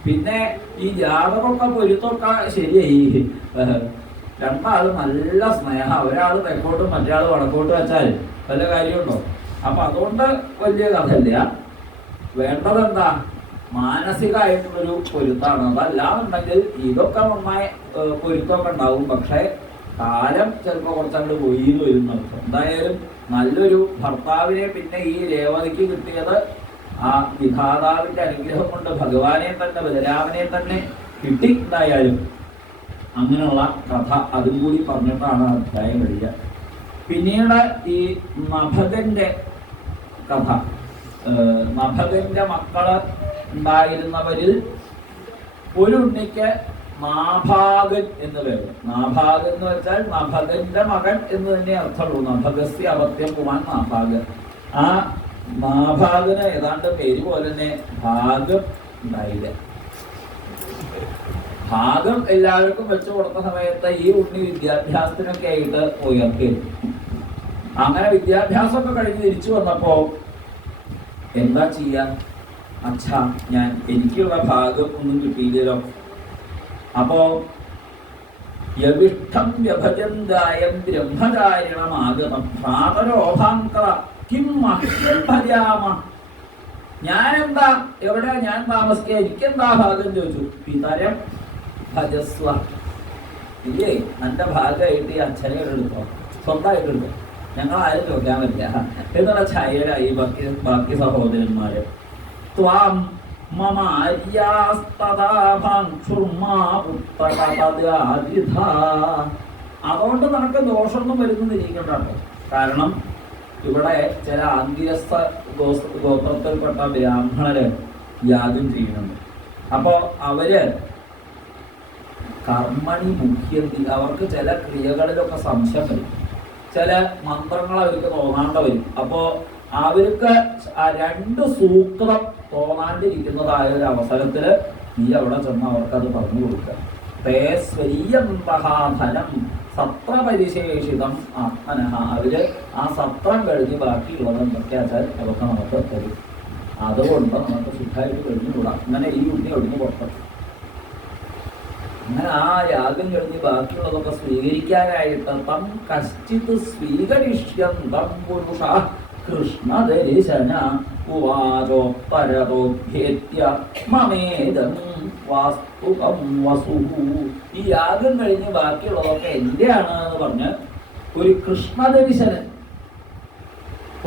പിന്നെ ഈ ജാതകമൊക്കെ പൊരുത്തൊക്കെ ശരിയായി. രണ്ടാളും നല്ല സ്നേഹം, ഒരാൾ തെക്കോട്ടും മറ്റേ വടക്കോട്ടും വെച്ചാൽ വല്ല കാര്യമുണ്ടോ? അപ്പൊ അതുകൊണ്ട് വലിയ കഥയില്ല. വേണ്ടത് എന്താ, മാനസികമായിട്ടുള്ളൊരു പൊരുത്താണ്. അതല്ലാന്നുണ്ടെങ്കിൽ ഇതൊക്കെ നന്നായി പൊരുത്തമൊക്കെ ഉണ്ടാവും, പക്ഷെ കാലം ചിലപ്പോൾ കുറച്ചങ്ങോട്ട് പോയി എന്ന് വരും നടത്തും. എന്തായാലും നല്ലൊരു ഭർത്താവിനെ പിന്നെ ഈ രേവതിക്ക് കിട്ടിയത് ആ വിധാതാവിന്റെ അനുഗ്രഹം കൊണ്ട് ഭഗവാനെ തന്നെ ബലരാമനെ തന്നെ കിട്ടി. എന്തായാലും അങ്ങനെയുള്ള കഥ അതും കൂടി പറഞ്ഞിട്ടാണ് അധ്യായം കഴിയുക. പിന്നീട് ഈ നഭകന്റെ കഥ. നഭകന്റെ മക്കള് ഉണ്ടായിരുന്നവരിൽ ഒരു ഉണ്ണിക്ക് നാഭാഗൻ എന്ന് പേര്. നാഭാഗൻ എന്ന് വെച്ചാൽ നഭകന്റെ മകൻ എന്ന് തന്നെ അർത്ഥമുള്ളൂ. നഭകസ്യ അപത്യം കുമാൻ നാഭാഗൻ. ആ നാഭാഗന് ഏതാണ്ട് പേര് പോലെ തന്നെ ഭാഗം ഉണ്ടായില്ല. ഭാഗം എല്ലാവർക്കും വെച്ചു കൊടുത്ത സമയത്ത് ഈ ഉണ്ണി വിദ്യാഭ്യാസത്തിനൊക്കെ ആയിട്ട് ഉയർത്തിയിരുന്നു. അങ്ങനെ വിദ്യാഭ്യാസമൊക്കെ കഴിഞ്ഞ് തിരിച്ചു വന്നപ്പോ എന്താ ചെയ്യാ, അച്ഛാ എനിക്കുള്ള ഭാഗം ഒന്നും കിട്ടിയില്ലല്ലോ. അപ്പോ യവിഷ്ടം വ്യഭജന്തായം ബ്രഹ്മചാരിണമാഗതം ഭ്രാതരോഭാന്തര കിം മഹ്യം ഭജാമ. ഞാനെന്താ, എവിടെയാ ഞാൻ താമസിക്കുക, എനിക്കെന്താ ഭാഗം ചോദിച്ചു. പിതരം ഭജസ്വ. ഇല്ലേ, നല്ല ഭാഗമായിട്ട് ഈ അച്ഛനെ എടുത്തോ, സ്വന്തമായിട്ടെടുത്തോ, ഞങ്ങൾ ആരും ചോദിക്കാൻ പറ്റില്ല എന്നുള്ള ഛായരായി ബാക്കി സഹോദരന്മാര്. ത്വാം മമ അതുകൊണ്ട് നമുക്ക് ദോഷമൊന്നും വരുന്നിരിക്കണ്ടോ. കാരണം ഇവിടെ ചില ആംഗിരസ്ഥ ഗോത്രത്തിൽപ്പെട്ട ബ്രാഹ്മണര് യാഗം ചെയ്യുന്നുണ്ട്. അപ്പോ അവര് കർമ്മണി മുഖ്യന്തി, അവർക്ക് ചില ക്രിയകളിലൊക്കെ സംശയം വരും, ചില മന്ത്രങ്ങൾ അവർക്ക് തോന്നാണ്ട വരും. അപ്പോ അവർക്ക് ആ 2 സൂക്തം തോന്നാണ്ടിരിക്കുന്നതായ ഒരു അവസരത്തില് നീ അവിടെ ചെന്ന് അവർക്കത് പറഞ്ഞു കൊടുക്കുക. തേ സ്വരീയന്തഹാധനം സത്രപരിശേഷിതം ആത്മനഃ. അവര് ആ സത്രം കഴിഞ്ഞ് ബാക്കിയുള്ളത് എന്തൊക്കെ വെച്ചാൽ അതൊക്കെ നമുക്ക് തരും. അതുകൊണ്ട് നമുക്ക് സുഖമായിട്ട് കഴിഞ്ഞുകൂടാം. അങ്ങനെ ഈ ഉണ്ണി ഒഴിഞ്ഞു പുറത്തു. അങ്ങനെ ആ യാഗം കഴിഞ്ഞ് ബാക്കിയുള്ളതൊക്കെ സ്വീകരിക്കാനായിട്ട് തം കശ്ചിത് സ്വീകരിഷ്യന്തം പുരുഷ കൃഷ്ണദർശന ഉവാചോ പരതോഭ്യേത്യ മമേദം വാസ്തുകം വസുഹു. ഈ യാഗം കഴിഞ്ഞ് ബാക്കിയുള്ളതൊക്കെ എന്റെയാണ് എന്ന് പറഞ്ഞ് ഒരു കൃഷ്ണദർശനൻ,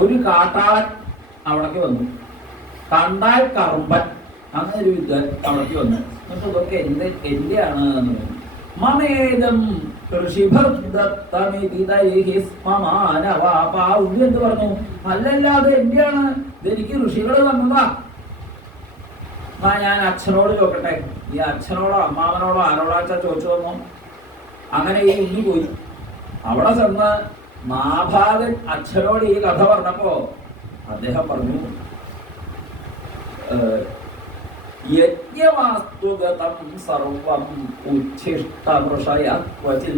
ഒരു കാട്ടാളൻ അവിടേക്ക് വന്നു. കണ്ടാൽ കറുമ്പൻ, അങ്ങനെ ഒരു വിദ്വാൻ അവിടേക്ക് വന്നു. എന്നിട്ട് ഇതൊക്കെ എന്റെയാണ് എന്ന് പറഞ്ഞു. മമേദം എന്ത് പറഞ്ഞു? അല്ലല്ലാതെ എന്റെയാണ്, ഇതെനിക്ക് ഋഷികൾ തന്നതാ. ഞാൻ അച്ഛനോട് ചോദിക്കട്ടെ. ഈ അച്ഛനോടോ അമ്മാവനോടോ ആരോടാച്ചാ ചോദിച്ചു വന്നു. അങ്ങനെ ഈ ഉണ്ണി പോയി. അവിടെ ചെന്ന് നാഭാഗൻ അച്ഛനോട് ഈ കഥ പറഞ്ഞപ്പോ അദ്ദേഹം പറഞ്ഞു, യജ്ഞവാസ്തുഗതം സർവം ഉച്ഛിഷ്ടവൃഷയ ക്വചിൽ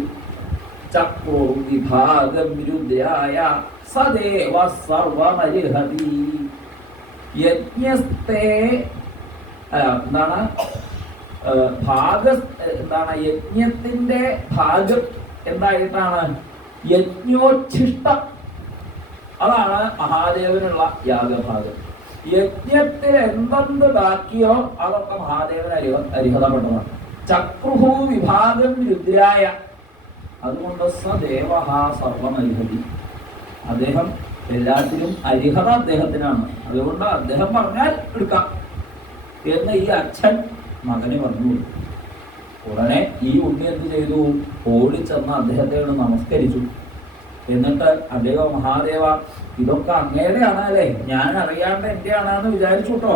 ചക്രോ വിഭാഗം രുദ്രായ സദേവ സർവമരിഹതി. യജ്ഞത്തെ എന്താണ് യജ്ഞത്തിന്റെ ഭാഗം എന്തായിട്ടാണ്? യജ്ഞോച്ഛിഷ്ടം. അതാണ് മഹാദേവനുള്ള യാഗഭാഗം. യജ്ഞത്തിൽ എന്തെന്ത് ബാക്കിയോ അതൊക്കെ മഹാദേവന് അരിഹതപ്പെട്ടതാണ്. ചക്രുഹു വിഭാഗം രുദ്രായ, അതുകൊണ്ട് സദേവ സർവമരിഹതി. അദ്ദേഹം എല്ലാത്തിനും അരിഹത അദ്ദേഹത്തിനാണ്. അതുകൊണ്ട് അദ്ദേഹം പറഞ്ഞാൽ എടുക്കാം എന്ന് ഈ അച്ഛൻ മകന് പറഞ്ഞു. ഉടനെ ഈ ഉണ്ണി എന്ത് ചെയ്തു? ഓടിച്ചെന്ന് അദ്ദേഹത്തോട് നമസ്കരിച്ചു. എന്നിട്ട് അദ്ദേഹം, മഹാദേവ, ഇതൊക്കെ അങ്ങയുടെയാണ് അല്ലേ, ഞാൻ അറിയാണ്ട് എന്റെയാണെന്ന് വിചാരിച്ചു കേട്ടോ,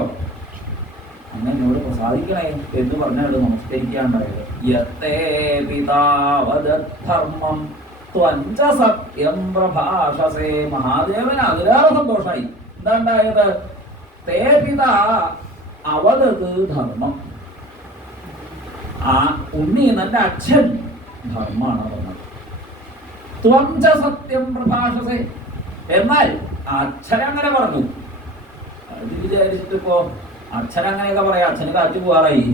അങ്ങ് എന്നോട് പ്രസാദിക്കണേ എന്ന് പറഞ്ഞാൽ നമസ്കരിക്കാണ്ടായത്. യത്തേ പിതാവത് ധർമ്മം ത്വഞ്ച സത്യം പ്രഭാഷസേ. മഹാദേവൻ അതിലേറെ സന്തോഷായി. എന്താ ഉണ്ടായത്? തേ പിതാ അവതത് ധർമ്മം. ആ ഉണ്ണി എന്നെ അച്ഛൻ ധർമ്മമാണ് പറഞ്ഞത്. ത്വഞ്ച സത്യം പ്രഭാഷസേ. എന്നാൽ അച്ഛനങ്ങനെ പറഞ്ഞു. അത് വിചാരിച്ചിട്ടിപ്പോ അച്ഛനങ്ങനെയൊക്കെ പറയാം. അച്ഛന് കാറ്റ് പോകാറായി,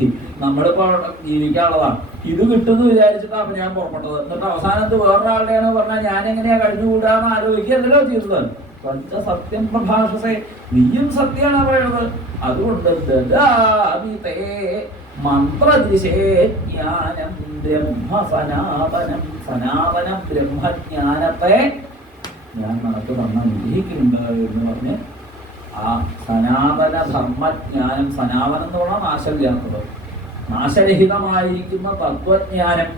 നമ്മളിപ്പോ ജീവിക്കാനുള്ളതാണ്. ഇത് കിട്ടുമെന്ന് വിചാരിച്ചിട്ടാ അപ്പൊ ഞാൻ പുറപ്പെട്ടത്. എന്നിട്ട് അവസാനത്ത് വേറൊരാളുടെയാണ് പറഞ്ഞാൽ ഞാൻ എങ്ങനെയാ കഴിഞ്ഞുകൂടാന്ന് ആലോചിക്കുകയല്ലോ ചെയ്തത്. ത്വഞ്ച സത്യം പ്രഭാഷസേ, നീയും സത്യമാണ് പറയുന്നത്. അതുകൊണ്ട് ദദാമിതേ മന്ത്രദിശേജ്ഞാനം ബ്രഹ്മസനാതനം. സനാതന ബ്രഹ്മജ്ഞാനത്തെ ഞാൻ നിനക്ക് അനുഗ്രഹിക്കുന്നുണ്ട് എന്ന് പറഞ്ഞ് ആ സനാതന ധർമ്മജ്ഞാനം, സനാതനം എന്ന് പറഞ്ഞാൽ നാശമില്ലാത്തത്, നാശരഹിതമായിരിക്കുന്ന തത്വജ്ഞാനം.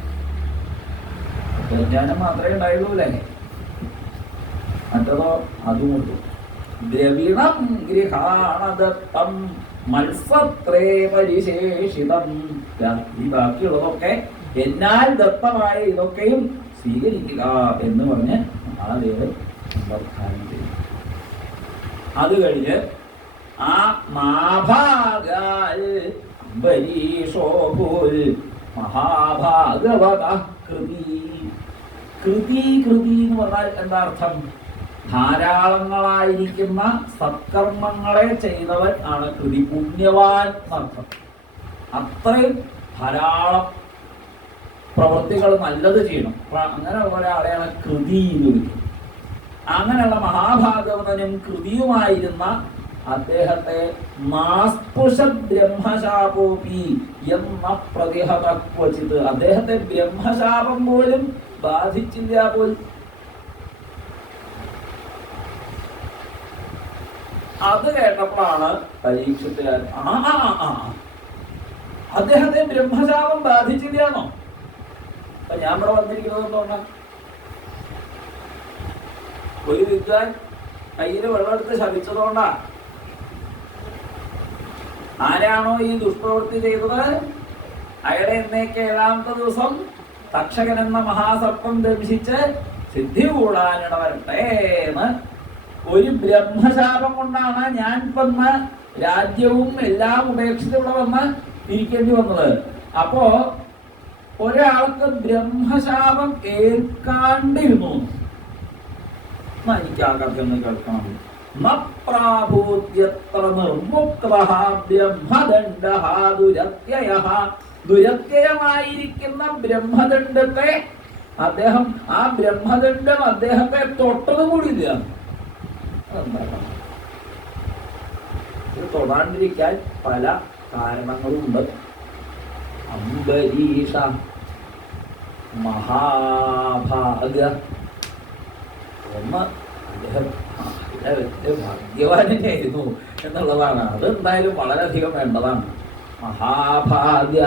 തത്വജ്ഞാനം മാത്രമേ ഉണ്ടായുള്ളൂ അല്ലേ? മറ്റതോ അതുകൊണ്ട് ദ്രവിണം ഗൃഹാണദത്തം മത്സത്രേ പരിശേഷിതം. ഈ ബാക്കിയുള്ളതൊക്കെ എന്നാൽ ദത്തമായ ഇതൊക്കെയും സ്വീകരിക്കുക എന്ന് പറഞ്ഞ് മഹാദേവൻ സമ്പ്രദാനം ചെയ്തു. അത് കഴിഞ്ഞ് ആ നാഭാഗാൽ അംബരീഷോഭൂൽ മഹാഭാഗവത കൃതി. കൃതി കൃതി എന്ന് പറഞ്ഞാൽ എന്താ അർത്ഥം? ധാരാളങ്ങളായിരിക്കുന്ന സത്കർമ്മങ്ങളെ ചെയ്തവൻ ആണ് കൃതി, പുണ്യവാൻ എന്നർത്ഥം. അത്രയും ധാരാളം പ്രവൃത്തികൾ നല്ലത് ചെയ്യണം, അങ്ങനെയുള്ള ഒരാളെയാണ് കൃതി എന്ന് വിളിക്കുന്നത്. അങ്ങനെയുള്ള മഹാഭാഗവതനും കൃതിയുമായിരുന്ന അദ്ദേഹത്തെ നാസ്പുഷത് ബ്രഹ്മശാപോപി എന്ന പ്രതിഹത ക്വചിത്. അദ്ദേഹത്തെ ബ്രഹ്മശാപം പോലും ബാധിച്ചില്ല പോലും. അത് കേട്ടപ്പോഴാണ് പരീക്ഷത്തിലാൻ അദ്ദേഹത്തെ ബ്രഹ്മശാപം ബാധിച്ചില്ലാന്നോ? അപ്പൊ ഞാൻ ഇവിടെ വന്നിരിക്കുന്നത് എന്തുകൊണ്ടാ? ഒരു വിദ്വാൻ കയ്യില് വെള്ളമെടുത്ത് ശപിച്ചതുകൊണ്ടാ. ആരാണോ ഈ ദുഷ്പ്രവൃത്തി ചെയ്തത് അയാളെ എന്നേക്ക് 7ാമത്തെ ദിവസം തക്ഷകൻ എന്ന മഹാസർപ്പം ദംശിച്ച് സിദ്ധി കൂടാനിട വരട്ടെ എന്ന് ഒരു ബ്രഹ്മശാപം കൊണ്ടാണ് ഞാൻ വന്ന് രാജ്യവും എല്ലാം ഉപേക്ഷിച്ച് ഇവിടെ വന്ന് ഇരിക്കേണ്ടി വന്നത്. അപ്പോ ഒരാൾക്ക് ബ്രഹ്മശാപം ഏൽക്കാണ്ടിരുന്നു. എനിക്ക് ആ കഥ ഒന്ന് കേൾക്കണം. നപ്രാഭൂത്യത്ര നിർമുക്തഃ ബ്രഹ്മദണ്ഡഃ ദുരത്യയഃ. ദുരത്യയമായിരിക്കുന്ന ബ്രഹ്മദണ്ഡത്തെ അദ്ദേഹം, ആ ബ്രഹ്മദണ്ഡം അദ്ദേഹത്തെ തൊട്ടതും കൂടിയില്ല. അതുണ്ടാക്കണം. ഇത് തൊടാണ്ടിരിക്കാൻ പല കാരണങ്ങളുണ്ട്. അംബരീഷ മഹാഭാഗ ഒന്ന് അദ്ദേഹം വലിയ ഭാഗ്യവാനായിരുന്നു എന്നുള്ളതാണ്. അത് എന്തായാലും വളരെയധികം വേണ്ടതാണ്. മഹാഭാഗ്യ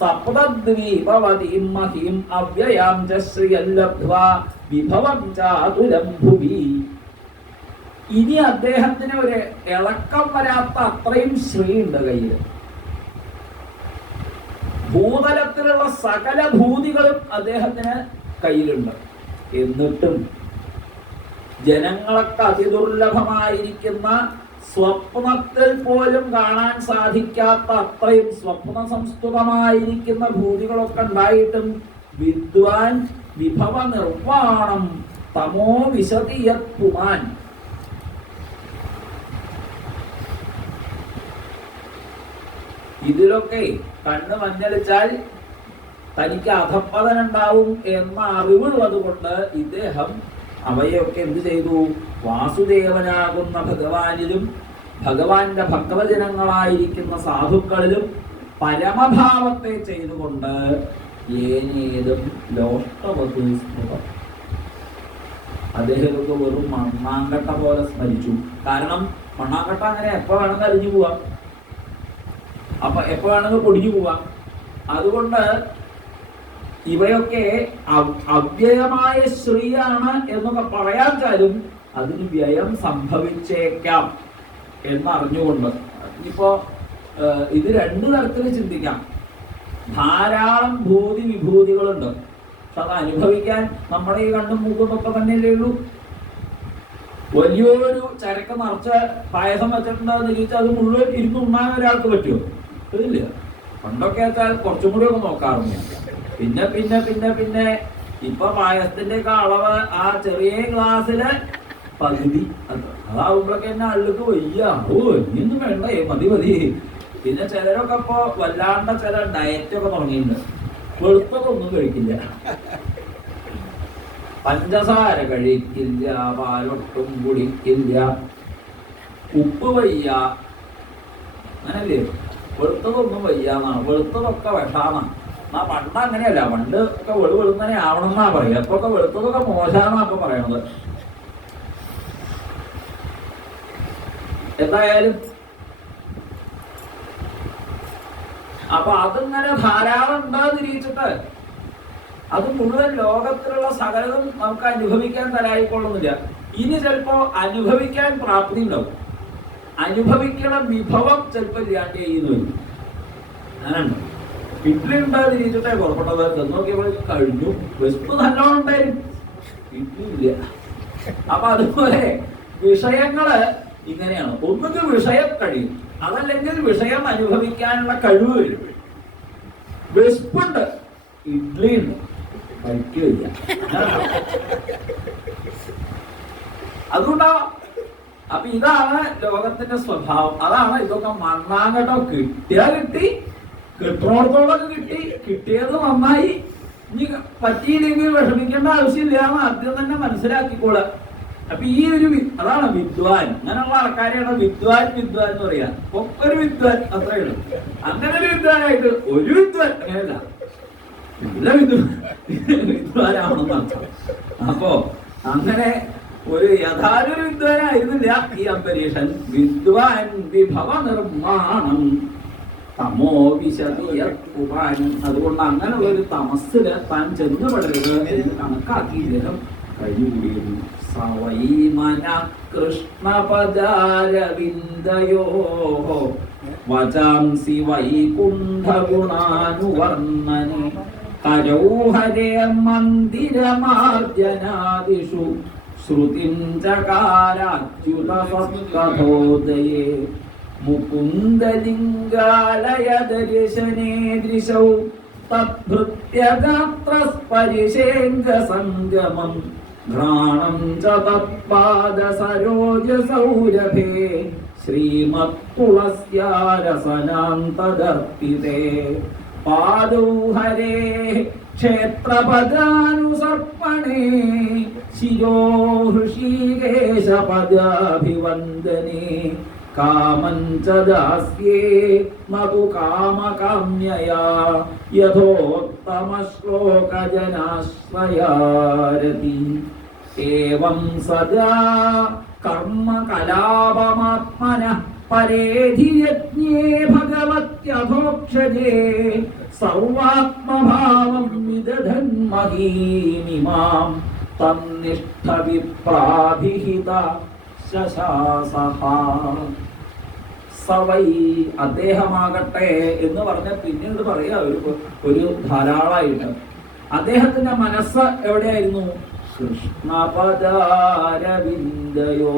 സപ്തദ്വീപവതീം മഹീം അവ്യയാം ച ശ്രിയം ലബ്ധ്വാ വിഭവം ചാതുലം ഭുവി. ഇനി അദ്ദേഹത്തിന് ഒരു ഇളക്കം വരാത്ത അത്രയും ശ്രീയുണ്ട് കയ്യിൽ. ഭൂതലത്തിലുള്ള സകല ഭൂതികളും അദ്ദേഹത്തിന് കയ്യിലുണ്ട്. എന്നിട്ടും ജനങ്ങളൊക്കെ അതിദുർലഭമായിരിക്കുന്ന സ്വപ്നത്തിൽ പോലും കാണാൻ സാധിക്കാത്ത അത്രയും സ്വപ്ന സംസ്കൃതമായിരിക്കുന്ന ഭൂതികളൊക്കെ ഉണ്ടായിട്ടും വിദ്വാൻ വിഭവ നിർവാണം തമോ വിശതിയത് പുമാൻ. ഇതിലൊക്കെ കണ്ണ് മഞ്ഞളിച്ചാൽ തനിക്ക് അധപ്പതനുണ്ടാവും എന്ന അറിവുള്ളത് കൊണ്ട് ഇദ്ദേഹം അവയൊക്കെ എന്ത് ചെയ്തു? വാസുദേവനാകുന്ന ഭഗവാനിലും ഭഗവാന്റെ ഭക്തവചനങ്ങളായിരിക്കുന്ന സാധുക്കളിലും പരമഭാവത്തെ ചെയ്തുകൊണ്ട് ഏനേതും ലോഷ്ടവതു സ്മൃതം. അദ്ദേഹമൊക്കെ വെറും മണ്ണാങ്കട്ട പോലെ സ്മരിച്ചു. കാരണം മണ്ണാങ്കട്ട അങ്ങനെ എപ്പോ വേണമെങ്കിൽ അലിഞ്ഞു പോവാം, അപ്പൊ എപ്പോ വേണമെങ്കിൽ പൊടിഞ്ഞു പോവാം. അതുകൊണ്ട് ഇവയൊക്കെ അവ്യയമായ ശ്രീയാണ് എന്നൊക്കെ പറയാച്ചാലും അതിന് വ്യയം സംഭവിച്ചേക്കാം എന്നറിഞ്ഞുകൊണ്ട് ഇപ്പോ ഇത് രണ്ടു തരത്തിൽ ചിന്തിക്കാം. ധാരാളം ഭൂതി വിഭൂതികളുണ്ട്. പക്ഷെ അത് അനുഭവിക്കാൻ നമ്മുടെ ഈ കണ്ണും മൂക്കും ഒക്കെ തന്നെയല്ലേ ഉള്ളൂ. വലിയൊരു ചരക്ക് നിറച്ച് പായസം വെച്ചിട്ടുണ്ടെന്ന് ചോദിച്ചാൽ അത് മുഴുവൻ ഇരുന്നുണ്ണാൻ ഒരാൾക്ക് പറ്റുമോ? ഇതില്ല. പണ്ടൊക്കെ വെച്ചാൽ കുറച്ചും കൂടി ഒക്കെ നോക്കാറുണ്ട്. പിന്നെ പിന്നെ പിന്നെ പിന്നെ ഇപ്പൊ പായസത്തിന്റെ ഒക്കെ അളവ് ആ ചെറിയ ഗ്ലാസ്സില് പകുതി അതാവുമ്പോഴൊക്കെ എന്നെ അള്ളുക്ക് വയ്യ. ഓ ഇനിയൊന്നും വേണ്ടേ, മതി മതി. പിന്നെ ചിലരൊക്കെ ഇപ്പൊ വല്ലാണ്ട ചില ഡയറ്റൊക്കെ തുടങ്ങിയിട്ടുണ്ട്. വെളുപ്പതൊന്നും കഴിക്കില്ല, പഞ്ചസാര കഴിക്കില്ല, പാലൊട്ടും കുടിക്കില്ല, ഉപ്പ് വയ്യ, അങ്ങനല്ലേ? വെളുത്തതൊന്നും വയ്യാന്നാണ്, വെളുത്തതൊക്കെ വിഷാന്നാണ്. എന്നാ പണ്ട് അങ്ങനെയല്ല. പണ്ട് ഒക്കെ വെളുവെളുന്നനെ ആവണം എന്നാ പറയുക. അപ്പൊക്കെ വെളുത്തതൊക്കെ മോശാന്നാ ഇപ്പൊ പറയണത്. എന്തായാലും അപ്പൊ അതിങ്ങനെ ധാരാളം ഉണ്ടാതിരിച്ചിട്ട് അത് മുഴുവൻ ലോകത്തിലുള്ള സകലതും നമുക്ക് അനുഭവിക്കാൻ തരായിക്കൊള്ളുന്നില്ല. ഇനി ചിലപ്പോ അനുഭവിക്കാൻ പ്രാപ്തി ഉണ്ടാവും, അനുഭവിക്കണ വിഭവം ചിലപ്പോൾ ഇല്ലാണ്ട് ചെയ്യുന്നു. അങ്ങനെയുണ്ട്. ഇഡ്ഡലി ഉണ്ടാതിരിച്ചിട്ടേ പുറപ്പെട്ടത്. നോക്കിയപ്പോൾ കഴിഞ്ഞു. വെസ്പ് നല്ലോണം ഉണ്ടായിരുന്നു, ഇഡ്ഡലി ഇല്ല. അപ്പൊ അതുപോലെ വിഷയങ്ങള് ഇങ്ങനെയാണ്. ഒന്നുകിൽ വിഷയം കഴിയും, അതല്ലെങ്കിൽ വിഷയം അനുഭവിക്കാനുള്ള കഴിവ് വരും. വെസ്പുണ്ട്, ഇഡ്ഡലി ഉണ്ട്, കഴിക്കില്ല. അതുകൊണ്ടാ. അപ്പൊ ഇതാണ് ലോകത്തിന്റെ സ്വഭാവം. അതാണ് ഇതൊക്കെ മണ്ണാങ്കട്ടോ. കിട്ടിയാ കിട്ടി, കിട്ടണോടത്തോളം കിട്ടി, കിട്ടിയത് നന്നായി. ഇനി പറ്റിയില്ലെങ്കിൽ വിഷമിക്കേണ്ട ആവശ്യമില്ല എന്ന് ആദ്യം തന്നെ മനസ്സിലാക്കിക്കോളുക. അപ്പൊ ഈ ഒരു അതാണ് വിദ്വാൻ. അങ്ങനെയുള്ള ആൾക്കാരെയാണ് വിദ്വാൻ വിദ്വാൻ എന്ന് പറയാ. ഒക്കെ ഒരു വിദ്വാൻ, അത്രയേ ഉള്ളൂ. അങ്ങനെ ഒരു വിദ്വാനായിട്ട് ഒരു വിദ്വാൻ അങ്ങനെയല്ല, എല്ലാ വിദ്വാനാവണം അർത്ഥം. അപ്പോ അങ്ങനെ ഒരു യഥാർത്ഥ വിദ്വാനായിരുന്നില്ല ഈ അംബരീഷൻ. വിദ്വാൻ വിഭവ നിർമ്മാണം തമോ വിശതിയൻ. അതുകൊണ്ട് അങ്ങനെയുള്ള ഒരു തമസ്സില് താൻ ചെന്നുപെടരുത് എന്ന് കണക്കാക്കി ഇദ്ദേഹം കഴിഞ്ഞുകൂടിയിരുന്നു. സവൈമന കൃഷ്ണപദാരവിന്ദയോ വചാംസി വൈകുണ്ഠഗുണാനുവർണ്ണനെ കരൗഹരേ മന്ദിരമാർജനാദിഷു ശ്രുതിം ചകാരാച്യുത സത്കഥോദയേ മുകുന്ദലിംഗാലയ ദർശനേ ദൃശൗ തദ്ഭൃത്യഗാത്രസ്പരിശേംഗസംഗമം ഘ്രാണം ച തത്പാദസരോജസൗരഭേ ശ്രീമത്തുളസ്യാരസനാന്തദർപ്പിതേ പാദൗ ഹരേ ക്ഷേത്രപദാനുസർപ്പണേ ശിരോ ഹൃഷീകേശപദാഭിവന്ദനേ കാമം ച ദാസ്യേ നതു കാമകാമ്യയാ യഥോത്തമ ശ്ലോകജനാശ്രയാരതി ഏവം സദാ കർമ്മ കലാപമാത്മനഃ പരേധി യജ്ഞേ ഭഗവത്യധോക്ഷജേ സർവാത്മഭാവം വിദധൻ മഹീമിമാം തന്നിഷ്ഠ വിപ്രാഭിഹിത ശശാസഹ. സവൈ അദ്ദേഹമാകട്ടെ എന്ന് പറഞ്ഞ പിന്നീട് പറയാ ഒരു ധാരാളമായിട്ട്. അദ്ദേഹത്തിന്റെ മനസ്സ് എവിടെയായിരുന്നു? കൃഷ്ണപദാരവിന്ദയോ,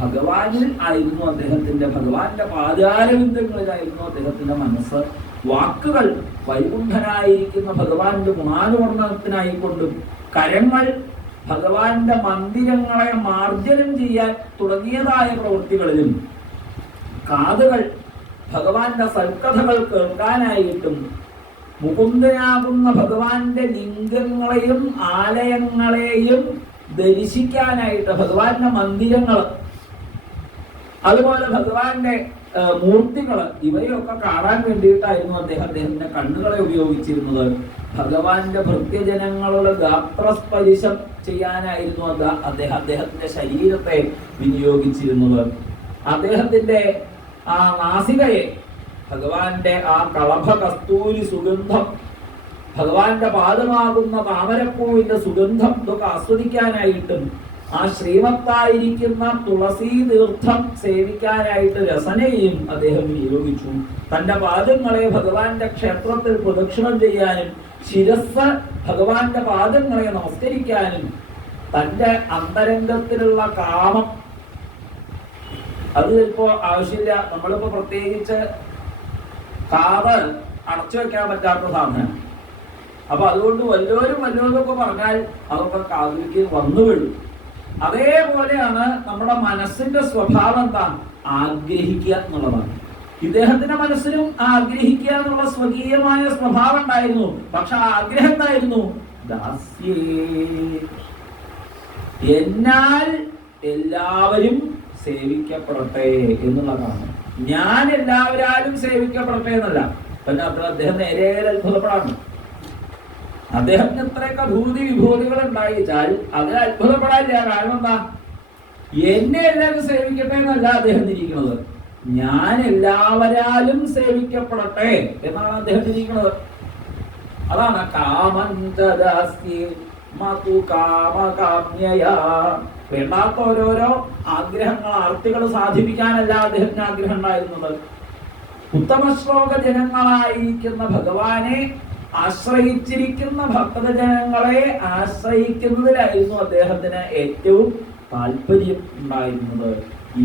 ഭഗവാനിൽ ആയിരുന്നു അദ്ദേഹത്തിന്റെ, ഭഗവാന്റെ പാദാരവിന്ദങ്ങളിലായിരുന്നു അദ്ദേഹത്തിന്റെ മനസ്സ്. വാക്കുകൾ വൈകുണ്ഠനായിരിക്കുന്ന ഭഗവാന്റെ ഗുണാനുവർണ്ണനത്തിനായിക്കൊണ്ടും, കരങ്ങൾ ഭഗവാന്റെ മന്ദിരങ്ങളെ മാർജനം ചെയ്യാൻ തുടങ്ങിയതായ പ്രവൃത്തികളിലും, കാതുകൾ ഭഗവാന്റെ സൽക്കഥകൾ കേൾക്കാനായിട്ടും, മുകുന്ദനാകുന്ന ഭഗവാന്റെ ലിംഗങ്ങളെയും ആലയങ്ങളെയും ദർശിക്കാനായിട്ട്, ഭഗവാന്റെ മന്ദിരങ്ങൾ, അതുപോലെ ഭഗവാന്റെ മൂർത്തികൾ, ഇവയൊക്കെ കാണാൻ വേണ്ടിയിട്ടായിരുന്നു അദ്ദേഹത്തിന്റെ കണ്ണുകളെ ഉപയോഗിച്ചിരുന്നത്. ഭഗവാന്റെ ഭൃത്യജനങ്ങളുടെ ഗാത്രസ്പരിശം ചെയ്യാനായിരുന്നു അദ്ദേഹത്തിന്റെ ശരീരത്തെ വിനിയോഗിച്ചിരുന്നത്. അദ്ദേഹത്തിന്റെ ആ നാസികയെ, ഭഗവാന്റെ ആ കളഭ കസ്തൂരി സുഗന്ധം, ഭഗവാന്റെ പാദമാകുന്ന താമരപ്പൂവിന്റെ സുഗന്ധം ഇതൊക്കെ ആസ്വദിക്കാനായിട്ടും, ആ ശ്രീമത്തായിരിക്കുന്ന തുളസി തീർത്ഥം സേവിക്കാനായിട്ട് രസനയും അദ്ദേഹം വിനിയോഗിച്ചു. തന്റെ പാദങ്ങളെ ഭഗവാന്റെ ക്ഷേത്രത്തിൽ പ്രദക്ഷിണം ചെയ്യാനും, ശിരസ് ഭഗവാന്റെ പാദങ്ങളെ നമസ്കരിക്കാനും, തന്റെ അന്തരംഗത്തിലുള്ള കാമം, അത് ചിലപ്പോ ആവശ്യമില്ല. നമ്മളിപ്പോ പ്രത്യേകിച്ച് കാത് അടച്ചു വെക്കാൻ പറ്റാത്ത സാധനം. അപ്പൊ അതുകൊണ്ട് വല്ലവരൊക്കെ പറഞ്ഞാൽ അതൊക്കെ കാതിലേക്ക് വന്നു വീഴും. അതേപോലെയാണ് നമ്മുടെ മനസ്സിന്റെ സ്വഭാവം. എന്താ? ആഗ്രഹിക്കുക എന്നുള്ളതാണ്. ഇദ്ദേഹത്തിന്റെ മനസ്സിലും ആഗ്രഹിക്കുക എന്നുള്ള സ്വകീയമായ സ്വഭാവം ഉണ്ടായിരുന്നു. പക്ഷെ ആഗ്രഹം എന്തായിരുന്നു? ദാസ്യേ, എന്നാൽ എല്ലാവരും സേവിക്കപ്പെടട്ടെ എന്നുള്ളതാണ്. ഞാൻ എല്ലാവരും സേവിക്കപ്പെടട്ടെ എന്നല്ല. പിന്നെ അദ്ദേഹം നേരെ അത്ഭുതപ്പെടാണ്. അദ്ദേഹത്തിന് ഇത്രയൊക്കെ വിഭൂതികൾ ഉണ്ടായിച്ചാൽ അതിൽ അത്ഭുതപ്പെടാനില്ല. കാരണം എന്താ? എന്നെ എല്ലാവരും സേവിക്കട്ടെ എന്നല്ല അദ്ദേഹം ഇരിക്കുന്നത്, ഞാൻ എല്ലാവരാലും സേവിക്കപ്പെടട്ടെ എന്നാണ് അദ്ദേഹം ഇരിക്കുന്നത്. അതാണ് വേണ്ടാത്ത ഓരോരോ ആഗ്രഹങ്ങൾ, ആർത്തികൾ സാധിപ്പിക്കാനല്ല അദ്ദേഹത്തിന് ആഗ്രഹം ഉണ്ടായിരുന്നത്. ഉത്തമ ശ്ലോക ജനങ്ങളായിരിക്കുന്ന ഭഗവാനെ ആശ്രയിച്ചിരിക്കുന്ന ഭക്തജനങ്ങളെ ആശ്രയിക്കുന്നതിലായിരുന്നു അദ്ദേഹത്തിന് ഏറ്റവും താല്പര്യം ഉണ്ടായിരുന്നത്.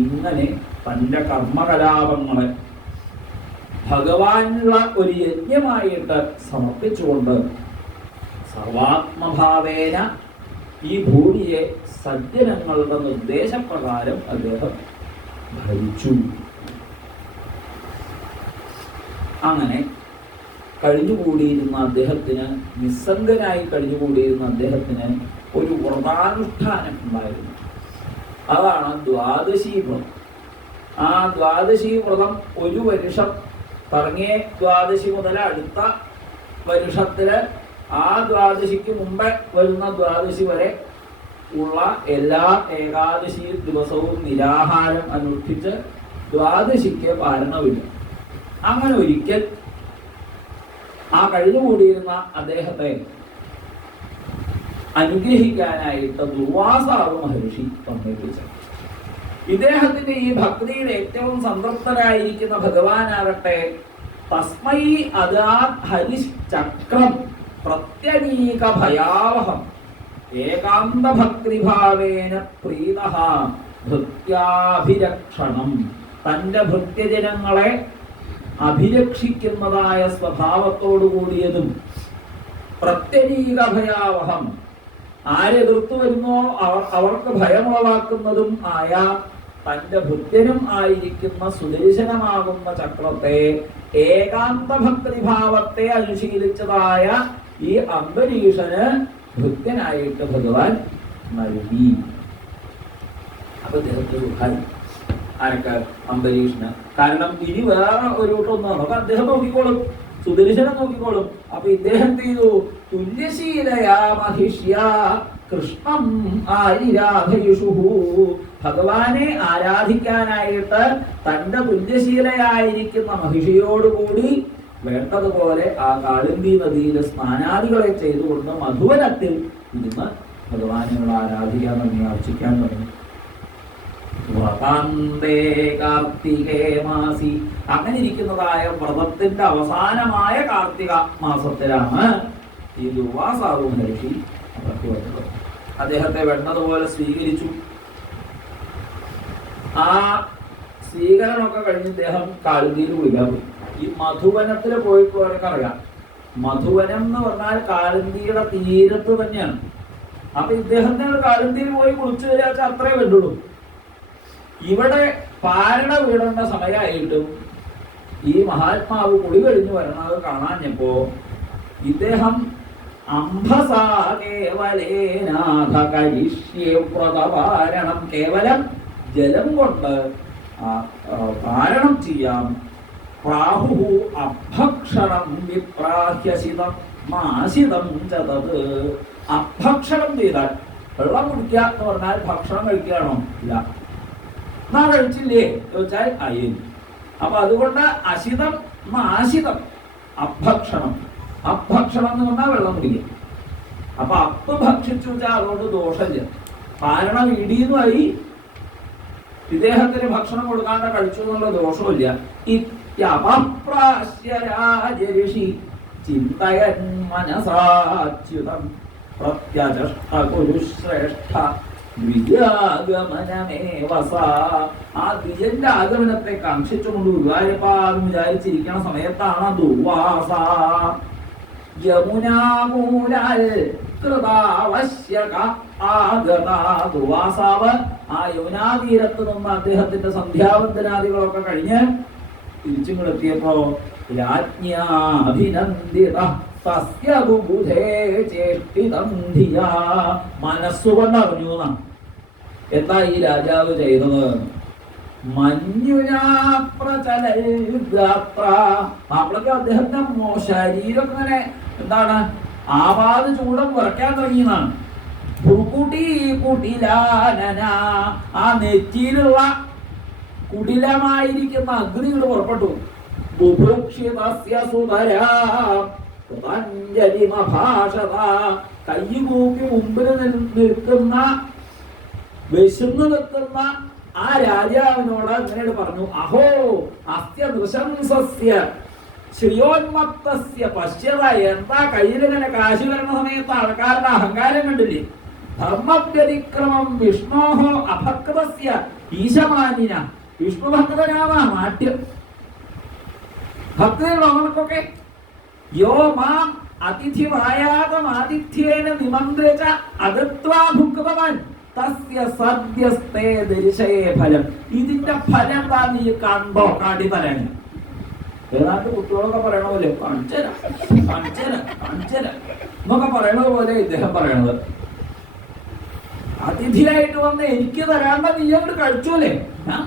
ഇങ്ങനെ തന്റെ കർമ്മകലാപങ്ങളെ ഭഗവാനുള്ള ഒരു യജ്ഞമായിട്ട് സമർപ്പിച്ചുകൊണ്ട് സർവാത്മഭാവേന ഈ ഭൂമിയെ സജ്ജനങ്ങളുടെ നിർദ്ദേശപ്രകാരം അദ്ദേഹം ഭരിച്ചു. അങ്ങനെ കഴിഞ്ഞുകൂടിയിരുന്ന അദ്ദേഹത്തിന്, നിസ്സംഗനായി കഴിഞ്ഞുകൂടിയിരുന്ന അദ്ദേഹത്തിന് ഒരു വ്രതാനുഷ്ഠാനം ഉണ്ടായിരുന്നു. അതാണ് ദ്വാദശി വ്രതം. ആ ദ്വാദശി വ്രതം ഒരു വർഷം തുടങ്ങിയ ദ്വാദശി മുതൽ അടുത്ത വർഷത്തില് ആ ദ്വാദശിക്ക് മുമ്പേ വരുന്ന ദ്വാദശി വരെ ഉള്ള എല്ലാ ഏകാദശി ദിവസവും നിരാഹാരം അനുഷ്ഠിച്ച് ദ്വാദശിക്ക് പാരണമില്ല. അങ്ങനെ ഒരിക്കൽ ആ കഴിഞ്ഞുകൂടിയിരുന്ന അദ്ദേഹത്തെ അനുഗ്രഹിക്കാനായിട്ട് ദുർവാസാവ് മഹർഷി സമ്മേളിച്ചു. ഇദ്ദേഹത്തിന്റെ ഈ ഭക്തിയിൽ ഏറ്റവും സംതൃപ്തരായിരിക്കുന്ന ഭഗവാനാകട്ടെ തസ്മൈ അദാത് ഹരിശ്ചക്രം പ്രത്യനീക ഭയാവഹം ഏകാന്ത ഭക്തിഭാവേന പ്രീതഃ ഭൃത്യാഭിരക്ഷണം. തന്റെ ഭൃത്യജനങ്ങളെ അഭിരക്ഷിക്കുന്നതായ സ്വഭാവത്തോടു കൂടിയതും പ്രത്യനീക ഭയാവഹം, ആരെതിർത്തു വരുന്നോ അവർക്ക് ഭയമുളവാക്കുന്നതും ആയ തന്റെ ഭൃത്യനും ആയിരിക്കുന്ന സുദർശനമാകുന്ന ചക്രത്തെ, ഏകാന്ത ഭക്തിഭാവത്തെ അനുശീലിച്ചതായ ഈ അംബരീഷന് ഭൃത്യനായിട്ട് ഭഗവാൻ നൽകി. അപ്പൊ അദ്ദേഹത്തിന് സുഖായി. ആരൊക്കെ? അംബരീഷന്. കാരണം ഇനി വേറെ ഒരു കൂട്ടൊന്നും അപ്പൊ അദ്ദേഹം നോക്കിക്കോളും, സുദർശനം നോക്കിക്കോളും. അപ്പൊ ഇദ്ദേഹം ചെയ്തു? തുല്യശീലയാ മഹിഷ്യ കൃഷ്ണം ആരിരാധയുഷുഹു. ഭഗവാനെ ആരാധിക്കാനായിട്ട് തന്റെ തുല്യശീലയായിരിക്കുന്ന മഹിഷിയോടുകൂടി വേണ്ടതുപോലെ ആ കാളിന്തി നദിയിലെ സ്നാനാദികളെ ചെയ്തുകൊണ്ട് മധുവനത്തിൽ ഇരുന്ന് ഭഗവാനെ ആരാധിക്കാൻ തുടങ്ങി, അർച്ചിക്കാൻ തുടങ്ങി. വ്രതാന്തേ കാർത്തികേ മാസി, അങ്ങനെ ഇരിക്കുന്നതായ വ്രതത്തിന്റെ അവസാനമായ കാർത്തിക മാസത്തിലാണ് ഈ ദുർവാസാവു മഹർഷി അവർക്ക് വന്നത്. അദ്ദേഹത്തെ വേണ്ടതുപോലെ സ്വീകരിച്ചു. ആ സ്വീകരണമൊക്കെ കഴിഞ്ഞ് ഇദ്ദേഹം കാളിന്തിയിൽ കുളിക്കാൻ പോയി. ഈ മധുവനത്തിൽ പോയിട്ട് അവർക്കറിയാം, മധുവനം എന്ന് പറഞ്ഞാൽ കാളിന്തിയുടെ തീരത്ത് തന്നെയാണ്. അപ്പൊ ഇദ്ദേഹത്തിന് കാളിന്തിയിൽ പോയി കുളിച്ചു വരിക അത്രേ വേണ്ടുള്ളൂ. ഇവിടെ പാരണ വീടേണ്ട സമയമായിട്ടും ഈ മഹാത്മാവ് കുളി കഴിഞ്ഞു വരണത് കാണാഞ്ഞപ്പോ ഇദ്ദേഹം അംഭസാ കേവലേനാഥ കരിഷ്യേ വ്രതപാരണം, കേവലം ജലം കൊണ്ട് പാരണം ചെയ്യാം. പ്രാഹു അഭക്ഷണം വിപ്രാഹ്യസിതം മാസിതം ചതത്. അഭക്ഷണം ചെയ്താൽ വെള്ളം കുടിക്കുക എന്ന് പറഞ്ഞാൽ ഭക്ഷണം കഴിക്കുകയാണോ? ഇല്ല. എന്നാ കഴിച്ചില്ലേ ചോദിച്ചാൽ അയ്യ. അപ്പൊ അതുകൊണ്ട് അശിതം ആശിതം അഭക്ഷണം. അഭക്ഷണം എന്ന് പറഞ്ഞാൽ വെള്ളം കുടിക്കുക. അപ്പൊ അപ്പ് ഭക്ഷിച്ചു വെച്ചാൽ അതുകൊണ്ട് ദോഷമില്ല. കാരണം ഇടിയുമായി ഇദ്ദേഹത്തിന് ഭക്ഷണം കൊടുക്കാണ്ട് കഴിച്ചു എന്നുള്ള ദോഷമില്ല. ഇത്യപപ്രാശ്യരാജഋഷി ചിന്തയൻ മനസാച്യുതം പ്രത്യജഷ്ടകുരുശ്രേഷ്ഠ ദ്വിജാഗമനമേവസ. ആ ദ്വിജന്റെ ആഗമനത്തെ കാക്ഷിച്ചുകൊണ്ട് ഗുരുവായൂരപ്പാന്ന് വിചാരിച്ചിരിക്കുന്ന സമയത്താണ് ദുർവാസ യമുനാമൂലാൽ കൃതാവശ്യക ആഗത. ദുർവാസാവ് ആ യമുനാതീരത്ത് നിന്ന് അദ്ദേഹത്തിന്റെ സന്ധ്യാവന്തനാദികളൊക്കെ കഴിഞ്ഞ് തിരിച്ചുകൊടുത്തിയപ്പോ രാജ്ഞാഭിനന്ദിത മനസ്സുകൊണ്ട് അറിഞ്ഞു എന്നാണ്. എന്താ ഈ രാജാവ് ചെയ്തത്? മാപ്പിളക്ക് അദ്ദേഹത്തിന്റെ ശരീരം ഇങ്ങനെ എന്താണ് ആവാത് ചൂടം കുറയ്ക്കാൻ തുടങ്ങിയെന്നാണ്. ആ നെറ്റിയിലുള്ള കുടിലമായിരിക്കുന്ന അഗ്നികൾ പുറപ്പെട്ടു. കയ്യുകൂപ്പി മുമ്പിൽ നിൽക്കുന്ന വിശന്നു നിൽക്കുന്ന ആ രാജാവിനോട് അങ്ങനെ പറഞ്ഞു, അഹോ അസ്യ നൃശംസസ്യ ശ്രിയോന്മത്തസ്യ പശ്യത. എന്താ കയ്യിലിങ്ങനെ കാശ് വരുന്ന സമയത്ത് ആൾക്കാരുടെ അഹങ്കാരം കണ്ടില്ലേ? ധർമ്മവ്യതിക്രമം വിഷ്ണോഹോ അഭക്തസ്യ ഈശമാനിന. വിഷ്ണു ഭക്തനാവാ മാറ്റം ഭക്തർക്കൊക്കെ. യോ മാം അതിഥിമായാതമാതിഥ്യേന നിമന്ത്രിച്ച അഗത്വാ ഭുക്തവാൻ തസ്യ സദ്യസ്തേ ദർശയേ ഫലം. ഇതിന്റെ ഫലം താ നീ കണ്ടോ? കാട്ടി തരാന്. ഏതാണ്ട് കുട്ടികളൊക്കെ പറയണ പോലെ കാണിച്ചര എന്നൊക്കെ പറയണത് പോലെ ഇദ്ദേഹം പറയണത്. അതിഥിയായിട്ട് വന്ന് എനിക്ക് തരാണ്ട നീ അങ്ങോട്ട് കഴിച്ചോല്ലേ, ഞാൻ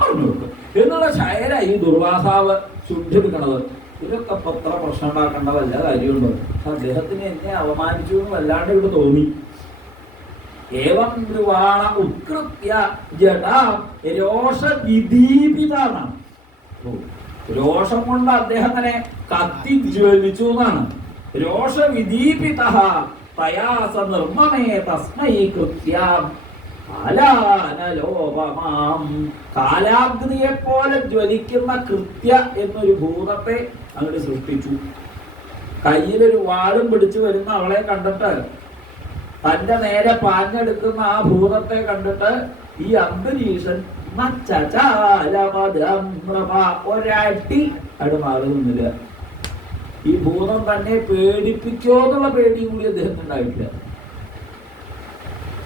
പറഞ്ഞു കൊടുക്കും എന്നുള്ള ശയര ഈ ദുർവാസാവ് ശുദ്ധിപ്പിക്കണത്. ഇതൊക്കെ പത്ര പ്രശ്നം ഉണ്ടാക്കേണ്ട വല്ല കാര്യമുണ്ടോ? അദ്ദേഹത്തിന് എന്നെ അവമാനിച്ചു എന്ന് വല്ലാണ്ട് ഇവിടെ തോന്നി. ഏവം ദ്രുവാണ ഉത്കൃത്യ ജടാ രോഷവിദീപിതാണ്. രോഷം കൊണ്ട് അദ്ദേഹം തന്നെ കത്തി ജ്വലിച്ചു എന്നാണ്. രോഷവിദീപിത തയാസ നിർമ്മമേ തസ്മൈ കൃത്യാം കാലാനലോപമാം. കാലാഗ്നിയെ പോലെ ജ്വലിക്കുന്ന കൃത്യ എന്നൊരു ഭൂതത്തെ അങ്ങോട്ട് സൃഷ്ടിച്ചു. കയ്യിലൊരു വാളും പിടിച്ചു വരുന്ന അവളെ കണ്ടിട്ട്, തന്റെ നേരെ പാഞ്ഞെടുക്കുന്ന ആ ഭൂതത്തെ കണ്ടിട്ട് ഈ അംബരീഷൻ ഒരടി അവിടെ മാറി നിന്നില്ല. ഈ ഭൂതം തന്നെ പേടിപ്പിക്കോ എന്നുള്ള പേടിയും കൂടി അദ്ദേഹത്തിന് ഉണ്ടായിട്ടില്ല.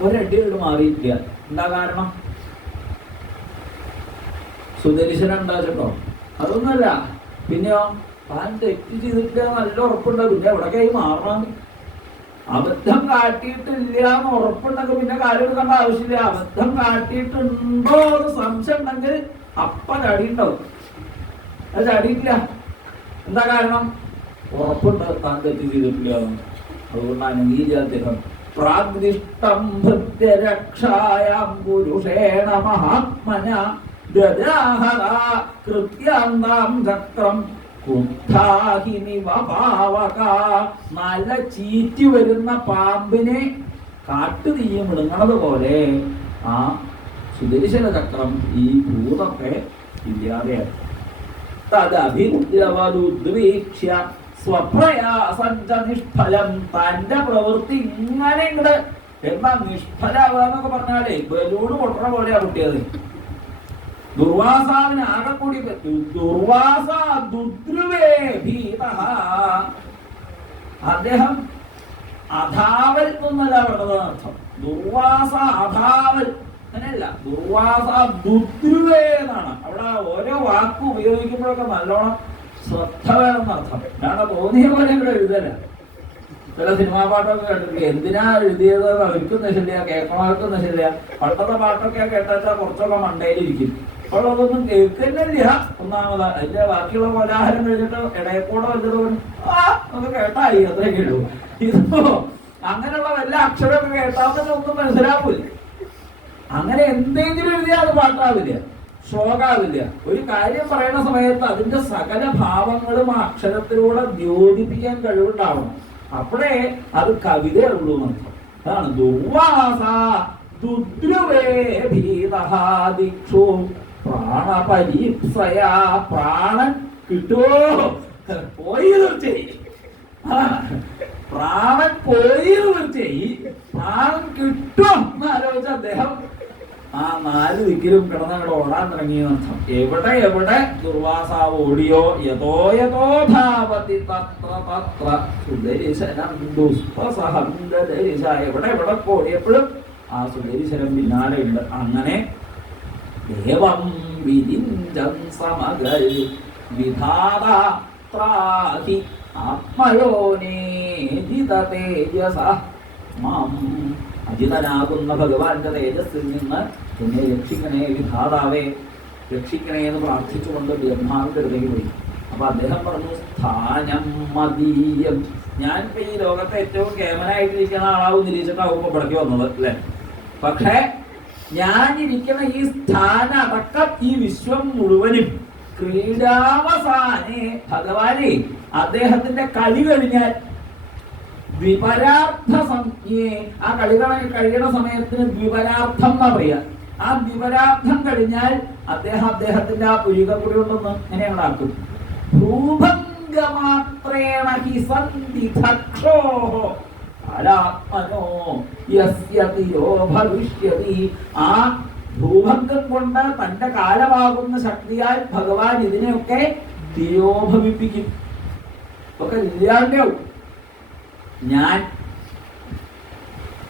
ഒരടിയോട് മാറിയിട്ടില്ല. എന്താ കാരണം? സുദർശനം ഉണ്ടാച്ചിട്ടോ? അതൊന്നുമല്ല. പിന്നെയോ താൻ തെറ്റ് ചെയ്തിട്ടില്ല നല്ല ഉറപ്പുണ്ട്, പിന്നെ എവിടെ കൈ മാറണം. അബദ്ധം കാട്ടിയിട്ടില്ല എന്ന് ഉറപ്പുണ്ടെങ്കിൽ പിന്നെ കാര്യം എടുക്കേണ്ട ആവശ്യമില്ല. അബദ്ധം കാട്ടിയിട്ടുണ്ടോ എന്ന് സംശയം ഉണ്ടെങ്കിൽ അപ്പ ചടി ഉണ്ടാവും. അത് ചടിയിട്ടില്ല. എന്താ കാരണം? ഉറപ്പുണ്ട് താൻ തെറ്റ് ചെയ്തിട്ടില്ല. അതുകൊണ്ടാണ് ഈ അദ്ദേഹം പ്രാഗ്ദിഷ്ടം ഭൃത്യരക്ഷായാം പുരുഷേണ മഹാത്മന ദദാഹത കൃത്യാന്താം ചക്രം കുദ്ധാഹിനി വപാവക. നല്ല ചീറ്റി വരുന്ന പാമ്പിനെ കാട്ടുതീയും വിടുങ്ങണത് പോലെ ആ സുദർശന ചക്രം ഈ ഭൂതത്തെ ഇല്ലാതെയായി. തദഭിദ്രവദുദ്വീക്ഷ്യ സ്വപ്രയാസഞ്ച നിഷ്ഫലം. തന്റെ പ്രവൃത്തി ഇങ്ങനെ ഇങ്ങട് എന്താ നിഷ്ഫലാവാന്നൊക്കെ പറഞ്ഞാലേ ബലൂണ് പൊട്ടണ പോലെയാ കുട്ടിയത്. ദുർവാസാവിന് ആകെ കൂടി ദുർവാസ ദുദ്രുവേ ഭീതഃ. അദ്ദേഹം അധാവൽ എന്നല്ല പറഞ്ഞത് അർത്ഥം. ദുർവാസ അധാവൽ അങ്ങനെയല്ല, ദുർവാസ ദുദ്രുവേ എന്നാണ്. അവിടെ ഓരോ വാക്കും ഉപയോഗിക്കുമ്പോഴൊക്കെ നല്ലോണം ശ്രദ്ധ വേണമെന്നർത്ഥം. കാരണം തോന്നിയ പോലെ ഇവിടെ എഴുതല. ചില സിനിമാ പാട്ടൊക്കെ കേട്ടിട്ടില്ല, എന്തിനാ എഴുതിയത് അവർക്കും നശില്ല, കേൾക്കണവർക്കും നശില്ല. പണ്ടത്തെ പാട്ടൊക്കെ കേട്ടാച്ചാൽ കുറച്ചൊക്കെ മണ്ടയിലിരിക്കും. അപ്പോൾ അതൊന്നും കേൾക്കുന്നില്ല. ഒന്നാമത് അതിന്റെ ബാക്കിയുള്ള കോലാഹലം കഴിഞ്ഞിട്ട് ഇടയക്കൂടെ വല്ലതും അത് കേട്ടായി, അത്രയൊക്കെ ഉള്ളൂ. ഇതിപ്പോ അങ്ങനെയുള്ള വല്ല അക്ഷരമൊക്കെ കേട്ടാൽ തന്നെ ഒന്നും മനസ്സിലാവില്ല. അങ്ങനെ എന്തെങ്കിലും എഴുതിയാൽ അത് പാട്ടാവില്ല, ശ്ലോകാവില്ല. ഒരു കാര്യം പറയുന്ന സമയത്ത് അതിന്റെ സകല ഭാവങ്ങളും ആ അക്ഷരത്തിലൂടെ ദ്യോതിപ്പിക്കാൻ കഴിവുണ്ടാവണം. അപ്പോഴേ അത് കവിതയുള്ളൂ എന്നർത്ഥം. അതാണ് ദുർവാസ ദുദ്രുവേ ഭീതഃ ദിക്ഷു പ്രാണപരീപ്സയാ. പ്രാണൻ കിട്ടുമോ? പോയി തീർച്ചയായി. പ്രാണൻ പോയി തീർച്ചയായി. പ്രാണൻ കിട്ടും എന്ന് ആലോചിച്ച അദ്ദേഹം ആ 4 ദിക്കിലും കിടന്നങ്ങോട്ട് ഓടാൻ തുടങ്ങിയെന്നർത്ഥം. എവിടെ എവിടെ ദുർവാസാവ് ഓടിയോ യഥോ യഥോ ധാവതി തത്ര തത്ര സുദർശനം ദുസ്പസഹം ദദർശ. എവിടെ എവിടെ ഓടിയപ്പോഴും ആ സുദർശനം പിന്നാലെ ഉണ്ട്. അങ്ങനെ ദേവം വിരിഞ്ചം സമഗൽ വിധാത ത്രാഹി ആത്മയോനേജിത തേജസ. മാം അജിതനാകുന്ന ഭഗവാന്റെ തേജസ്സിൽ നിന്ന് എന്നെ രക്ഷിക്കണേ വിധാതാവേ, രക്ഷിക്കണേ എന്ന് പ്രാർത്ഥിച്ചുകൊണ്ട് ബ്രഹ്മാവിന്റെ അടുത്തേക്ക് പോയി. അപ്പൊ അദ്ദേഹം പറഞ്ഞു, സ്ഥാനം മദീയം. ഞാൻ ഇപ്പൊ ഈ ലോകത്തെ ഏറ്റവും കേമനായിട്ടിരിക്കുന്ന ആളാവും നിരീക്ഷിച്ചിട്ടാവുമ്പോ ഇവിടേക്ക് വന്നത് അല്ലെ. പക്ഷെ ഞാൻ ഇരിക്കുന്ന ഈ സ്ഥാനം അടക്കം ഈ വിശ്വം മുഴുവനും ക്രീഡാവസാനെ ഭഗവാനെ അദ്ദേഹത്തിന്റെ കളി കഴിഞ്ഞാൽ ദ്വിപരാർത്ഥ സംജ്ഞയെ, ആ കളി കഴിയുന്ന സമയത്തിന് ദ്വിപരാർത്ഥം എന്നാ പറയാ. ആ ദ്വിപരാർത്ഥം കഴിഞ്ഞാൽ അദ്ദേഹത്തിന്റെ ആ പുരികക്കുടി കൊണ്ടൊന്ന് ഇങ്ങനെ ഉണ്ടാക്കും. ഭൂഭംഗമാത്രേണ ഹി സന്ധി ധക്ഷോഹോ ആലാത്മനോ യസ്യ തിരോ ഭവിഷ്യതി. ആ ഭൂഭംഗം കൊണ്ട് തന്റെ കാലമാകുന്ന ശക്തിയാൽ ഭഗവാൻ ഇതിനെയൊക്കെ തിരോഭവിപ്പിക്കും, ഒക്കെ ഇല്ലാണ്ടാവും. ഞാൻ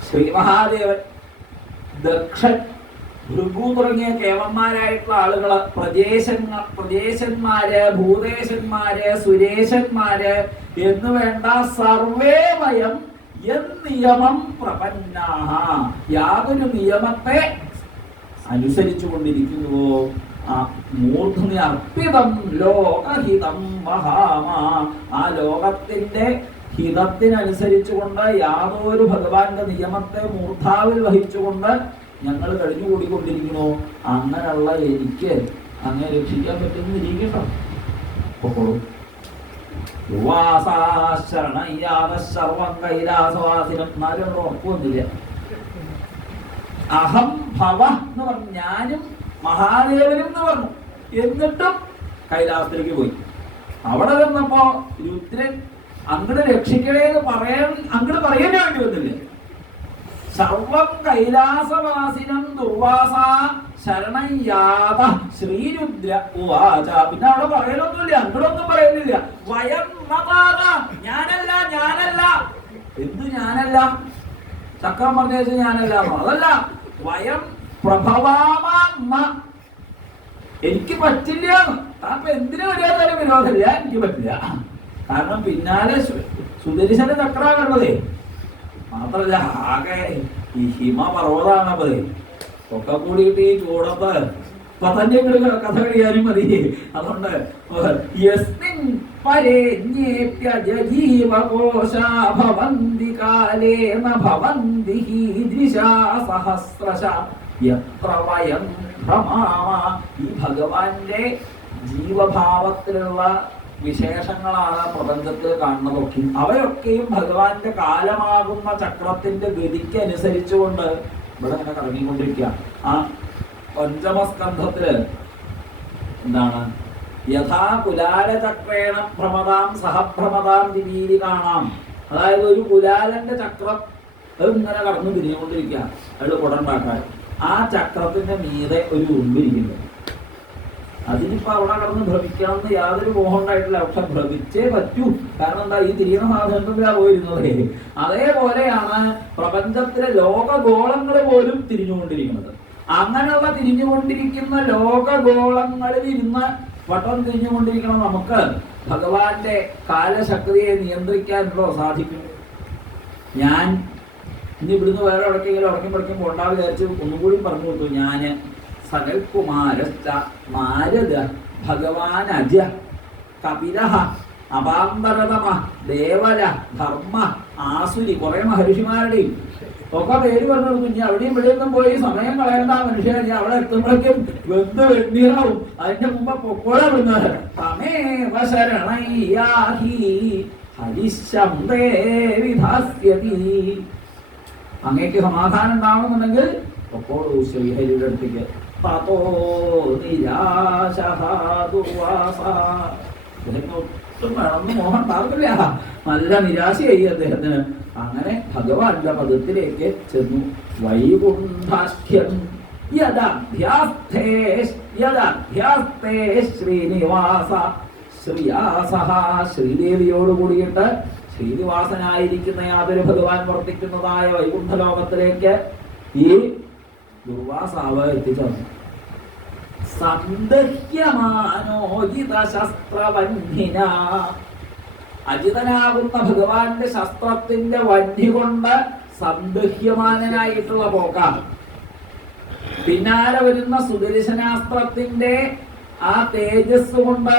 ശ്രീ മഹാദേവൻ, ദക്ഷൻ, ഭൃഗു തുടങ്ങിയ കേവന്മാരായിട്ടുള്ള ആളുകള്, പ്രജേശന്മാര്, ഭൂതേശന്മാര്, സുരേശന്മാര് എന്ന് വേണ്ട സർവേ വയം നിയമം പ്രപന്നാഹ. യാതൊരു നിയമത്തെ അനുസരിച്ചു കൊണ്ടിരിക്കുന്നുവോ ആ മൂർധനി അർപ്പിതം ലോകഹിതം മഹാമ. ആ ലോകത്തിന്റെ ഹിതത്തിനനുസരിച്ചുകൊണ്ട് യാതൊരു ഭഗവാന്റെ നിയമത്തെ മൂർധാവിൽ വഹിച്ചുകൊണ്ട് ഞങ്ങൾ കഴിഞ്ഞുകൂടിക്കൊണ്ടിരിക്കുന്നു. അങ്ങനെയുള്ള എനിക്ക് അങ്ങനെ രക്ഷിക്കാൻ പറ്റുന്ന ഇരിക്കട്ടോ. സർവം കൈലാസവാസിനം. എന്നാലും ഉറപ്പൊന്നുമില്ല. അഹം ഭവ എന്ന് പറഞ്ഞു, ഞാനും മഹാദേവനും എന്ന് പറഞ്ഞു. എന്നിട്ടും കൈലാസത്തിലേക്ക് പോയി. അവിടെ വന്നപ്പോ രുദ്രൻ അങ്ങോട്ട് രക്ഷിക്കണേ എന്ന് അങ്ങോട്ട് പറയാൻ വേണ്ടി വന്നില്ല. സർവം കൈലാസവാസിനം ദുർവാസ ശരണം യാത ശ്രീരുദ്ര ഉവാച. പിന്നെ അവിടെ പറയലൊന്നുമില്ല, അങ്ങോട്ടൊന്നും പറയുന്നില്ല. വയം ഞാനല്ല, ഞാനല്ല. എന്ത് ഞാനല്ല? ചക്രം പറഞ്ഞ ഞാനല്ല, അതല്ല. വയം പ്രഭവാമ, എനിക്ക് പറ്റില്ല. അപ്പൊ എന്തിനു വരാതാലും വിരോധമില്ല, എനിക്ക് പറ്റില്ല. കാരണം പിന്നാലെ സുദർശന ചക്രാണുള്ളതേ. മാത്രല്ല ആകെ ഈ ഹിമപർവ്വതാണത്. ഒക്കെ കൂടിയിട്ട് ഈ ചൂടത്ത് പതഞ്ഞ കഥ കഴിയാനും മതി. അതുകൊണ്ട് ഈ ഭഗവാന്റെ ജീവഭാവത്തിലുള്ള വിശേഷങ്ങളാണ് പ്രപഞ്ചത്തിൽ കാണുന്നതൊക്കെ. അവയൊക്കെയും ഭഗവാന്റെ കാലമാകുന്ന ചക്രത്തിന്റെ ഗതിക്ക് അനുസരിച്ചുകൊണ്ട് ഇവിടെ ഇങ്ങനെ കറങ്ങിക്കൊണ്ടിരിക്കുക. ആ പഞ്ചമസ്കന്ധത്തില് എന്താണ്? യഥാ കുലാലചക്രേണ ഭ്രമതാം സഹഭ്രമതാം ദിവീരി കാണാം. അതായത് ഒരു കുലാലന്റെ ചക്രം അത് ഇങ്ങനെ കടന്നു തിരിഞ്ഞുകൊണ്ടിരിക്കുക, അയാൾ കുടണ്ടാക്കാൻ. ആ ചക്രത്തിന്റെ മീതെ ഒരു ഉറുമ്പിരിക്കുന്നു. അതിനിപ്പോ അവിടെ കടന്ന് ഭ്രമിക്കണം എന്ന് യാതൊരു മോഹം ഉണ്ടായിട്ടില്ല. പക്ഷെ ഭ്രമിച്ചേ പറ്റൂ. കാരണം എന്താ? ഈ തിരിയുന്ന സാധനത്തിലാ പോയിരുന്നത്. അതേപോലെയാണ് പ്രപഞ്ചത്തിലെ ലോകഗോളങ്ങൾ പോലും തിരിഞ്ഞുകൊണ്ടിരിക്കുന്നത്. അങ്ങനെയുള്ള തിരിഞ്ഞുകൊണ്ടിരിക്കുന്ന ലോകഗോളങ്ങളിൽ ഇരുന്ന് വട്ടം തിരിഞ്ഞുകൊണ്ടിരിക്കണം നമുക്ക് ഭഗവാന്റെ കാലശക്തിയെ നിയന്ത്രിക്കാനുള്ളോ സാധിക്കും? ഞാൻ ഇനി ഇവിടുന്ന് വേറെ എവിടേക്കെങ്കിലും ഉടക്കും പോണ്ടാവ് വിചാരിച്ച് ഒന്നുകൂടി പറഞ്ഞു കൊടുത്തു. ഞാന് സനൽകുമാരശ്ച നാരദ ഭഗവാൻ അജ കപിലഃ അപാന്തരതമ ദേവല ധർമ്മ ആസുരി, കുറെ മഹർഷിമാരുടെയും ഒക്കെ പേര് പറഞ്ഞു കൊടുത്തു. ഇനി അവിടെയും ഇവിടെയൊന്നും പോയി സമയം കളയേണ്ട മനുഷ്യൻ. ഞാൻ അവിടെ എത്തുമ്പോഴേക്കും വെന്ത് വെണ്ണീറാവും. അതിന്റെ മുമ്പ് പൊക്കോടെ വിടുന്നത് തമേവ ശരണയ്യാഹി ഹരിശബ്ദേ വിധാസ്യതി. അങ്ങേക്ക് സമാധാനം ഉണ്ടാവണമെന്നുണ്ടെങ്കിൽ പൊക്കോളൂ ശ്രീഹരിയുടെ അടുത്തേക്ക്. തതോ നിരാശഃ ദുർവാസഃ. ഒട്ടും വേണമെന്ന് മോഹം ഉണ്ടാവില്ല. നല്ല നിരാശയായി അദ്ദേഹത്തിന്. അങ്ങനെ ഭഗവാന്റെ പദത്തിലേക്ക് ചെന്നു. വൈകുണ്ഠാഖ്യം യദാഭ്യാസ്തേ ശ്രീനിവാസ ശ്രീയാസഃ. ശ്രീദേവിയോട് കൂടിയിട്ട് ശ്രീനിവാസനായിരിക്കുന്ന യാതൊരു ഭഗവാൻ വർത്തിക്കുന്നതായ വൈകുണ്ഠലോകത്തിലേക്ക് ഈ ദുർവാസാവ് എത്തിച്ചേർന്നു. സന്ദഹ്യമാനോജിതശസ്ത്രവന്ധിന. അജിതനാകുന്ന ഭഗവാന്റെ ശസ്ത്രത്തിന്റെ വന്നി കൊണ്ട് സന്ദഹ്യമാനായിട്ടുള്ള പോക്കാണ്. പിന്നാലെ വരുന്ന സുദർശനാസ്ത്രത്തിന്റെ ആ തേജസ് കൊണ്ട്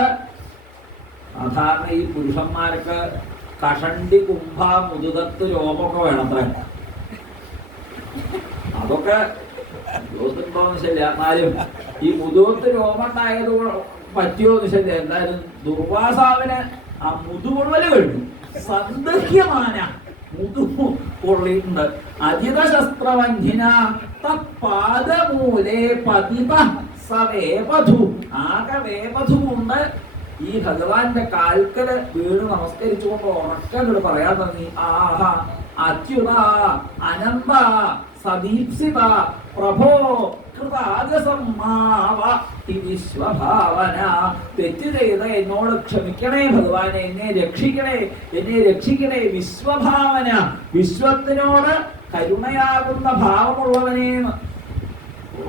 സാധാരണ ഈ പുരുഷന്മാർക്ക് കഷണ്ടി കുംഭ മുതുകത്ത് രോമൊക്കെ വേണത്ര. അതൊക്കെ യോത്തുണ്ടോന്ന് ശരില്ല. എന്നാലും ഈ മുതുകത്ത് രോമുണ്ടായത് പറ്റിയോന്ന് ശരില്ല. എന്തായാലും ദുർവാസാവിന് ആ മുതുകൊള്ളല് കഴിഞ്ഞു. സന്ദഹ്യമാന മുതു കൊള്ളിയിട്ടുണ്ട്. അജിതശസ്ത്രവന്ധിന തത്പാദമൂലേ പതിപ സവേപധു. ആകെ വേപധു കൊണ്ട് ഈ ഭഗവാന്റെ കാൽക്കല് വീണ് നമസ്കരിച്ചുകൊണ്ട് ഉറക്കങ്ങൾ പറയാൻ തുടങ്ങി. ആഹ അച്യുത അനന്ത സദീപ്സിത പ്രഭോ വിശ്വഭാവന. തെറ്റ് ചെയ്ത എന്നോട് ക്ഷമിക്കണേ ഭഗവാനെ, എന്നെ രക്ഷിക്കണേ. വിശ്വഭാവന, വിശ്വത്തിനോട് കരുണയാകുന്ന ഭാവമുള്ളവനേന്ന്. ഓ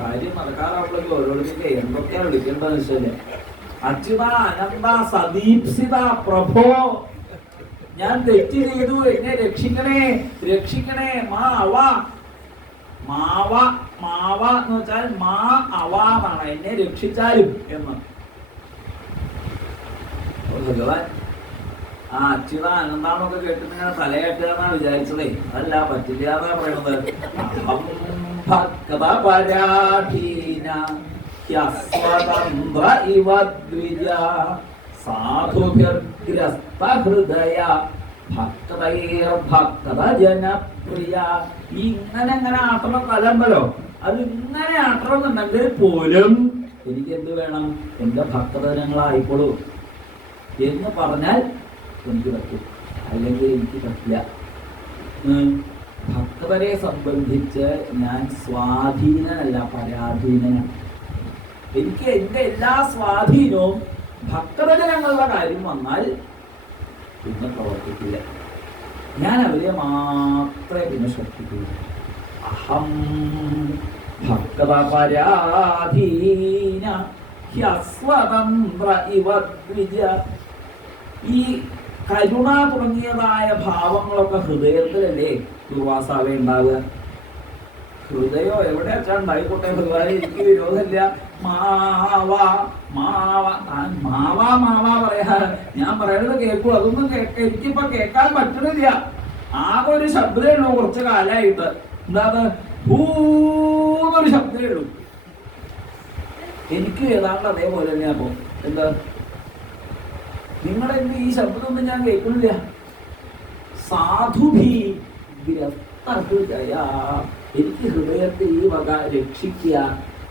കാര്യം നടക്കാറാവുള്ളൂ. ഓരോരുത്തർക്ക് എന്തൊക്കെയാണ് വിളിക്കേണ്ടതെന്ന് വെച്ചാല് അച്യുത അനന്ത സദീപ്സിത പ്രഭോ, ഞാൻ തെറ്റ് ചെയ്തു, എന്നെ രക്ഷിക്കണേ. മാവ എന്ന് വെച്ചാൽ മാ അവാന്നാണ്, എന്നെ രക്ഷിച്ചാലും എന്ന്. ഭഗവാൻ ആ അച്യുത അനന്താന്നൊക്കെ കേട്ടിട്ട് ഇങ്ങനെ തലയാട്ടുക എന്നാ വിചാരിച്ചതേ. അതല്ല, പറ്റില്ല എന്നാ പറയണത്. ഭക്തപരാധീന ഹ്യസ്വതന്ത്ര ഇവ ദ്വിജ സാധുഭിർഗ്രസ്തഹൃദയ ഭക്തൈർഭക്ത ജനപ്രിയ. ഇങ്ങനെ ആട്ടണം കലമ്പലോ. അത് ഇങ്ങനെ ആട്ടണമെന്നുണ്ടെങ്കിൽ പോലും എനിക്ക് എന്ത് വേണം? എന്റെ ഭക്തജനങ്ങളായിക്കോളൂ എന്ന് പറഞ്ഞാൽ എനിക്ക് പറ്റും, അല്ലെങ്കിൽ എനിക്ക് പറ്റില്ല. ഭക്തരെ സംബന്ധിച്ച് ഞാൻ സ്വാധീനനല്ല, പരാധീനനാണ്. എനിക്ക് എന്റെ എല്ലാ സ്വാധീനവും ഭക്തജനങ്ങളുടെ കാര്യം വന്നാൽ പിന്നെ പ്രവർത്തിക്കില്ല. ഞാൻ അവരെ മാത്രമേ പിന്നെ ശ്രദ്ധിക്കുള്ളൂ. അഹം ഭക്തപരാധീന ഹ്യസ്വതന്ത്ര ഇവ ദ്വിജ. ഈ കരുണ തുടങ്ങിയതായ ഭാവങ്ങളൊക്കെ ഹൃദയത്തിലല്ലേ ദുർവാസാവേ ഉണ്ടാവുക? ഹൃദയോ എവിടെ വെച്ചാൽ ഉണ്ടായിക്കോട്ടെ, ഭഗവാൻ എനിക്ക് വിരോധമില്ല. മാവാ പറയാ, ഞാൻ പറയുന്നത് കേൾക്കൂ, അതൊന്നും എനിക്കിപ്പോ കേൾക്കാൻ പറ്റണില്ല. ആകെ ഒരു ശബ്ദമേ ഉള്ളൂ കുറച്ച് കാലമായിട്ട്. എന്താ ഭൂന്നൊരു ശബ്ദമേ ഉള്ളൂ. എനിക്ക് ഏതാണ്ട് അതേപോലെ തന്നെ. അപ്പൊ എന്താ നിങ്ങളുടെ എന്ത് ഈ ശബ്ദമൊന്നും ഞാൻ കേൾക്കുന്നില്ല. സാധുഭീ എനിക്ക് ഹൃദയത്തെ ഈ വക രക്ഷിക്കുക,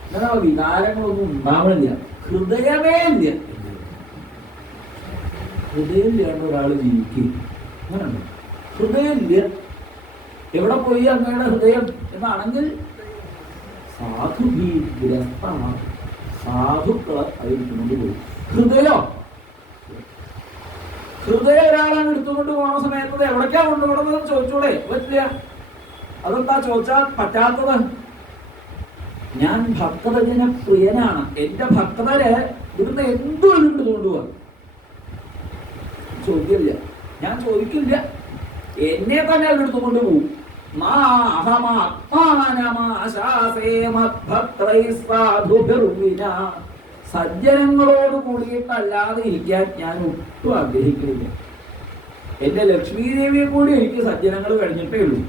അങ്ങനെ വികാരങ്ങളൊന്നും ഉണ്ടാവണില്ല. ഹൃദയമേ ഇല്ല. ഹൃദയം ഇല്ലാണ്ട് ഒരാൾ ജീവിക്കും, അങ്ങനെയുണ്ട്. ഹൃദയം ഇല്ല, എവിടെ പോയി അങ്ങയുടെ ഹൃദയം എന്നാണെങ്കിൽ സാധുഭീഗ്രസ്തമാണ്. സാധുക്കളെ അതിരിച്ചുകൊണ്ട് പോയി. ഹൃദയം ഒരാളാണ് എടുത്തുകൊണ്ട് പോകുന്ന സമയത്ത് എവിടേക്കാ കൊണ്ടുപോകണമെന്ന് ചോദിച്ചോളെ പറ്റില്ല. അതെന്താ ചോദിച്ചാൽ പറ്റാത്തത്? ഞാൻ ഭക്തജന പ്രിയനാണ്. എന്റെ ഭക്തരെ ഇവിടുന്ന് എന്തും എടുത്തുകൊണ്ട് പോവാ. ചോദ്യമില്ല, ഞാൻ ചോദിക്കില്ല. എന്നെ തന്നെ എടുത്തുകൊണ്ട് പോകും. സജ്ജനങ്ങളോട് കൂടിയിട്ടല്ലാതെ ഇരിക്കാൻ ഞാൻ ഒട്ടും ആഗ്രഹിക്കുന്നില്ല. എന്റെ ലക്ഷ്മി ദേവിയെ കൂടി എനിക്ക് സജ്ജനങ്ങൾ കഴിഞ്ഞിട്ടേ ഉള്ളൂ.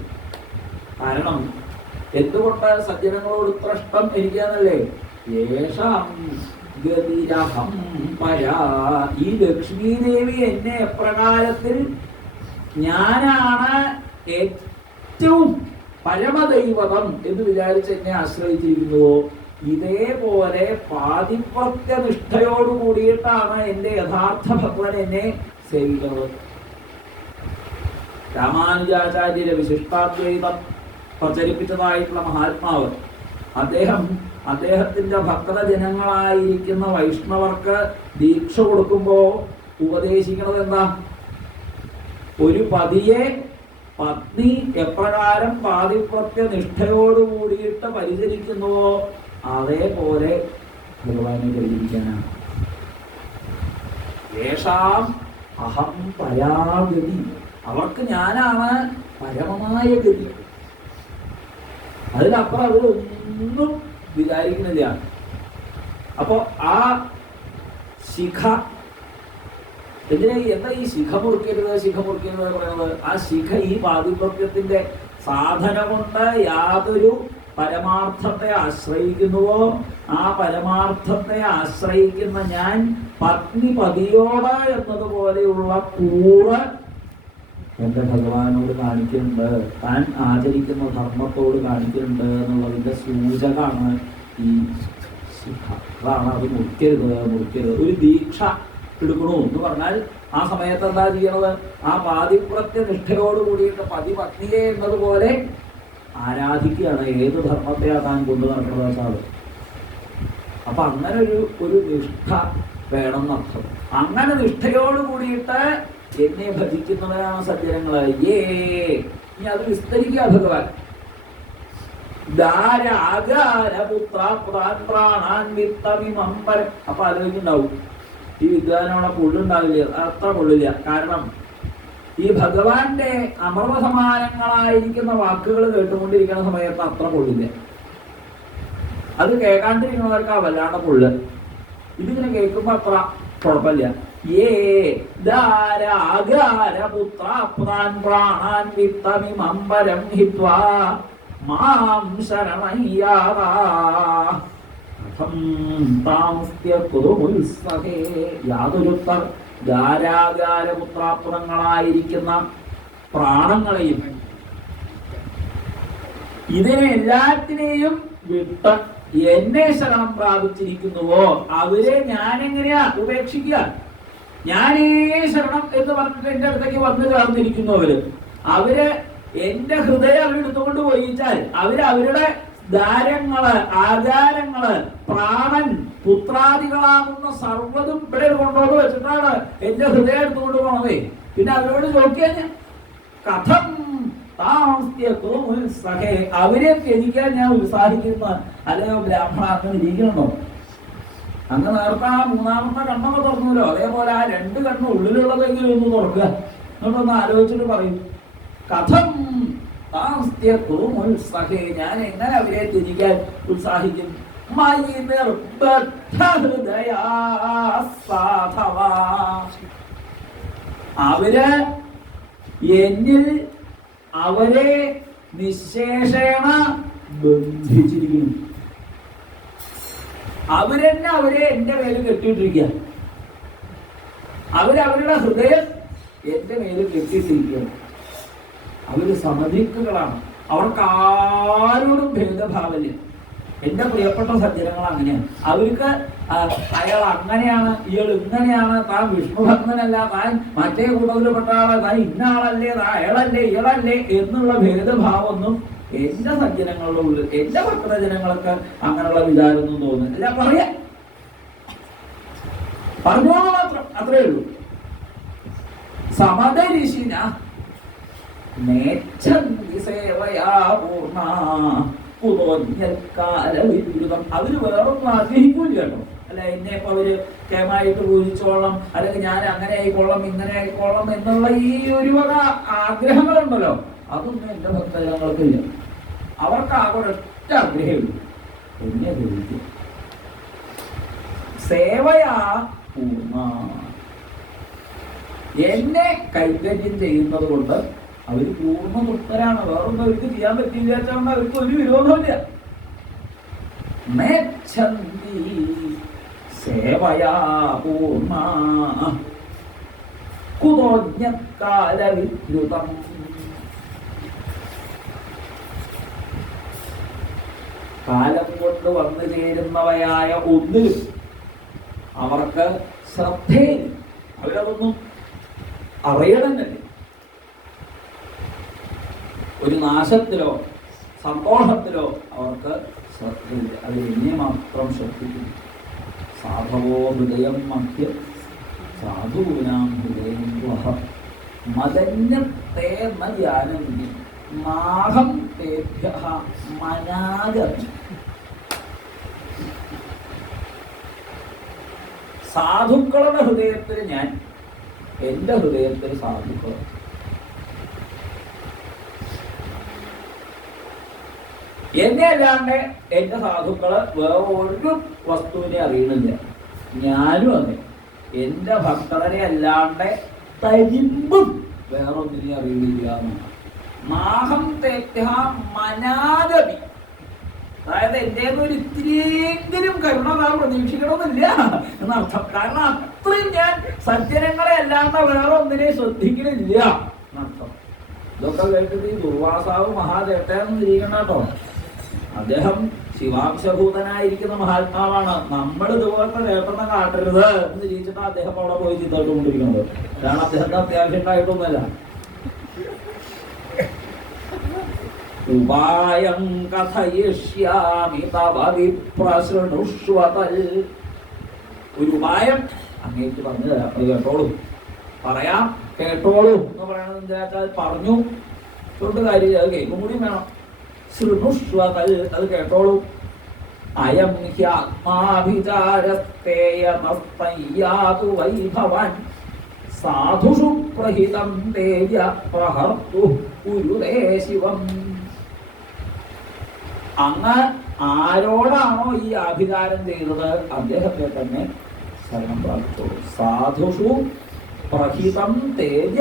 കാരണം എന്തുകൊണ്ട് സജ്ജനങ്ങളോട് ഇത്ര ഇഷ്ടം എനിക്കാന്നല്ലേ? ഈ ലക്ഷ്മി ദേവി എന്നെ എപ്രകാരത്തിൽ ഞാനാണ് ഏറ്റവും പരമദൈവതം എന്ന് വിചാരിച്ച് എന്നെ ആശ്രയിച്ചിരിക്കുന്നുവോ, ഇതേപോലെ പാതിപ്രത്യനിഷ്ഠയോട് കൂടിയിട്ടാണ് എന്റെ യഥാർത്ഥ ഭഗവാൻ എന്നെ സേവിക്കുന്നത്. രാമാനുജാചാര്യരെ വിശിഷ്ടാദ്വൈതം പ്രചരിപ്പിച്ചതായിട്ടുള്ള മഹാത്മാവ് അദ്ദേഹത്തിന്റെ ഭക്തജനങ്ങളായിരിക്കുന്ന വൈഷ്ണവർക്ക് ദീക്ഷ കൊടുക്കുമ്പോ ഉപദേശിക്കുന്നത് എന്താ? ഒരു പതിയെ പത്നി എപ്രകാരം പാതിപ്രത്യനിഷ്ഠയോട് കൂടിയിട്ട് പരിചരിക്കുന്നുവോ അതേപോലെ ഭഗവാനെ പരിചരിക്കാനാണ്. യേഷാം അഹം പരാഗതി, അവർക്ക് ഞാനാണ് പരമമായ ഗതി. അതിനപ്പുറം അവരൊന്നും വിചാരിക്കുന്നില്ല. അപ്പോ ആ ശിഖ എന്താ ഈ ശിഖ മുറിക്കരുത് പറയുന്നത്? ആ ശിഖ ഈ പാതിപ്രത്യത്തിന്റെ സാധന കൊണ്ട് യാതൊരു പരമാർത്ഥത്തെ ആശ്രയിക്കുന്നുവോ ആ പരമാർത്ഥത്തെ ആശ്രയിക്കുന്ന ഞാൻ പത്നി പതിയോട് എന്നതുപോലെയുള്ള കൂറ് എന്റെ ഭഗവാനോട് കാണിക്കുന്നുണ്ട്, താൻ ആചരിക്കുന്ന ധർമ്മത്തോട് കാണിക്കുന്നുണ്ട് എന്നുള്ളതിന്റെ സൂചകമാണ് ഈ ശിഖ. അതാണ് അത് മുറിക്കരുത്. ഒരു ദീക്ഷ എടുക്കണു എന്ന് പറഞ്ഞാൽ ആ സമയത്ത് എന്താ ചെയ്യണത്? ആ പാതിപ്രത്യനിഷ്ഠയോട് കൂടിയിട്ട് പതിപത്നിയെ എന്നതുപോലെ ആരാധിക്കുകയാണ്. ഏത് ധർമ്മത്തെയാ താൻ കൊണ്ടു നടക്കുന്നത് വെച്ചാൽ. അപ്പൊ അങ്ങനെ ഒരു നിഷ്ഠ വേണം എന്നർത്ഥം. അങ്ങനെ നിഷ്ഠയോട് കൂടിയിട്ട് എന്നെ ഭജിക്കുന്നവരാണ് സജ്ജനങ്ങള്. ഇനി അത് വിസ്തരിക്കുക ഭഗവാൻ. അപ്പൊ ആലോചിക്കുന്നുണ്ടാവും ഈ വിദ്വാനോടെ പുള്ളുണ്ടാവില്ല, അത്ര കൊള്ളില്ല. കാരണം ഈ ഭഗവാന്റെ അമൃത സമാനങ്ങളായിരിക്കുന്ന വാക്കുകൾ കേട്ടുകൊണ്ടിരിക്കുന്ന സമയത്ത് അത്ര കൊള്ളില്ല. അത് കേൾക്കാണ്ടിരിക്കുന്നവർക്ക് വല്ലാണ്ട് പുള്ള്. ഇതിങ്ങനെ കേൾക്കുമ്പോ അത്ര കുഴപ്പമില്ല. യാതൊരുത്തർ ഗാരാഗാരപുത്രാപുരങ്ങളായിരിക്കുന്ന പ്രാണങ്ങളെയും ഇതിനെ എല്ലാത്തിനെയും വിട്ട് എന്നെ ശരണം പ്രാപിച്ചിരിക്കുന്നുവോ അവരെ ഞാനെങ്ങനെയാ ഉപേക്ഷിക്കുക? ഞാനേ ശരണം എന്ന് പറഞ്ഞിട്ട് എന്റെ അടുത്തേക്ക് വന്നു ചേർന്നിരിക്കുന്നവര് അവര് എന്റെ ഹൃദയം അവരെടുത്തുകൊണ്ട് പോയിച്ചാൽ അവരുടെ ദാരങ്ങള് ആചാരങ്ങള് പ്രാണൻ പുത്രാദികളാകുന്ന സർവ്വതും ഇവിടെ കൊണ്ടുകൊണ്ട് വെച്ചിട്ടാണ് എന്റെ ഹൃദയം എടുത്തുകൊണ്ട് പോണതേ. പിന്നെ അവരോട് ചോദിക്കാൻ കഥം അവരെ ത്യജിക്കാൻ ഞാൻ ഉത്സാഹിക്കുന്ന അല്ലയോ ബ്രാഹ്മണ അങ്ങനെ ഇരിക്കണോ? അങ്ങ് നേരത്തെ ആ മൂന്നാമത്തെ കണ്ണൊക്കെ തുറന്നല്ലോ, അതേപോലെ ആ രണ്ട് കണ്ണും ഉള്ളിലുള്ളതെങ്കിലും ഒന്ന് തുറക്കുക. എന്നിട്ടൊന്ന് ആലോചിച്ചിട്ട് പറയും, കഥം താസ്ത്യഹേ, ഞാൻ എങ്ങനെ അവരെ തിരിക്കാൻ ഉത്സാഹിക്കും. അവര് എന്നിൽ അവരെ നിശേഷേണ ബന്ധിച്ചിരിക്കുന്നു. അവരെന്നെ അവരെ എന്റെ മേലിൽ കെട്ടിയിട്ടിരിക്കുക. അവരവരുടെ ഹൃദയം എന്റെ മേലിൽ കെട്ടിയിട്ടിരിക്കുകയാണ്. അവര് സമധിക്കുകളാണ്. അവർക്ക് ആരോടും ഭേദഭാവമില്ല. എന്റെ പ്രിയപ്പെട്ട സജ്ജനങ്ങൾ അങ്ങനെയാണ്. അവർക്ക് അയാൾ അങ്ങനെയാണ്, ഇയാൾ ഇങ്ങനെയാണ്, താൻ വിഷ്ണുഭക്തനല്ല, താൻ മറ്റേ കൂട്ടത്തിൽപ്പെട്ട ആളെ, താൻ ഇന്ന ആളല്ലേ, അയാളല്ലേ ഇയാളല്ലേ എന്നുള്ള ഭേദഭാവമൊന്നും എന്റെ സജ്ജനങ്ങളുടെ ഉള്ളിൽ, എന്റെ ഭക്തജനങ്ങൾക്ക് അങ്ങനെയുള്ള വിചാരമൊന്നും തോന്നുന്നില്ല. പറയാ പറഞ്ഞോ മാത്രം, അത്രേ ഉള്ളൂ. സമദരിശിന അവര് വേറൊന്നും ആഗ്രഹിക്കൂല കേട്ടോ. അല്ല എന്നെ ഇപ്പൊ അവര് കേമായിട്ട് പൂജിച്ചോളം, അല്ലെങ്കിൽ ഞാൻ അങ്ങനെ ആയിക്കോളാം ഇങ്ങനെ ആയിക്കോളാം എന്നുള്ള ഈ ഒരു വക ആഗ്രഹങ്ങളുണ്ടല്ലോ, അതൊന്നും എന്റെ ഭക്തജനങ്ങൾക്കില്ല. അവർക്ക് ആകെ ഒരൊറ്റ ആഗ്രഹമുള്ളൂ, എന്നെ പൂജിക്കും. സേവയാ പൂർണ്ണ, എന്നെ കൈകാര്യം ചെയ്യുന്നത് കൊണ്ട് അവര് പൂർണ്ണ തൃപ്തരാണ്. വേറൊന്നും അവർക്ക് ചെയ്യാൻ പറ്റില്ല വെച്ചാൽ അവർക്ക് ഒരു വിരോധമില്ല. സേവയാ പൂർണ്ണ കുതോജ്ഞകാലവിദ്യുതം. കാലം കൊണ്ട് വന്നു ചേരുന്നവയായ ഒന്നിലും അവർക്ക് ശ്രദ്ധയില്ല. അവരതൊന്നും അറിയണമെന്നില്ല. ഒരു നാശത്തിലോ സന്തോഷത്തിലോ അവർക്ക് ശ്രദ്ധയില്ല. അവർ എന്നെ മാത്രം ശ്രദ്ധിക്കുന്നു. സാധവോ ഹൃദയം മധ്യ സാധൂനാം ഹൃദയം വഹ മദന്യത്തെ യാനന്ദി നാഹം തേഭ്യഃ മനാഗമി. സാധുക്കളുടെ ഹൃദയത്തിൽ ഞാൻ, എന്റെ ഹൃദയത്തിൽ സാധുക്കൾ. എന്നെ അല്ലാണ്ട് എന്റെ സാധുക്കള് വേറെ ഒരു വസ്തുവിനെ അറിയണില്ല. ഞാനും അതെ, എന്റെ ഭക്തരെ അല്ലാണ്ട് തരിമ്പും വേറൊന്നിനെ അറിയണില്ല എന്നാണ്. നാഹം തേഭ്യഃ മനാഗമി. അതായത് എന്റേന്ന് ഒരു ഇത്തിരിയെങ്കിലും കരുണ നാം പ്രതീക്ഷിക്കണമെന്നില്ല എന്നർത്ഥം. കാരണം അത്രയും ഞാൻ സജ്ജനങ്ങളെ അല്ലാണ്ട് വേറെ ഒന്നിനെ ശ്രദ്ധിക്കണില്ല എന്നർത്ഥം. ഇതൊക്കെ കേട്ടിട്ട് ഈ ദുർവാസാവ് മഹാദേട്ടയെന്ന് തിരിക്കണം കേട്ടോ. അദ്ദേഹം ശിവാംശഭൂതനായിരിക്കുന്ന മഹാത്മാവാണ്. നമ്മൾ ഇതുപോലത്തെ ദേവനെ കാട്ടരുത് എന്ന് തിരിച്ചിട്ടാണ് അദ്ദേഹം അവിടെ പോയി ചിന്തോട്ടുകൊണ്ടിരിക്കുന്നത്. കാരണം അദ്ദേഹത്തെ അത്യാവശ്യം ഉണ്ടായിട്ടൊന്നുമല്ല. ഉപായം കഥയിഷ്യാമി തവ വിപ്രശൃണുഷ്വതൽ. ഒരു ഉപായം അങ്ങേക്ക് പറഞ്ഞു തരാം, അത് കേട്ടോളൂ. പറയാം, കേട്ടോളൂ എന്ന് പറയണത് എന്താ വെച്ചാൽ പറഞ്ഞു കൊണ്ട് കാര്യം, അത് കേൾക്കും കൂടി വേണം. ശൃണുഷ്വതൽ, അത് കേട്ടോളൂ. അയം ഹ്യാത്മാഭിചാരസ്തേയമസ്തയ്യാതു വൈഭവാൻ സാധുഷു പ്രഹിതം തേജ പ്രഹർത്തു കുരുതേ ശിവം. അങ്ങ് ആരോടാണോ ഈ ആഭിചാരം ചെയ്തത് അദ്ദേഹത്തെ തന്നെ ശരണം പ്രാപിച്ചോളൂ. സാധുഷു പ്രഹിതം തേജ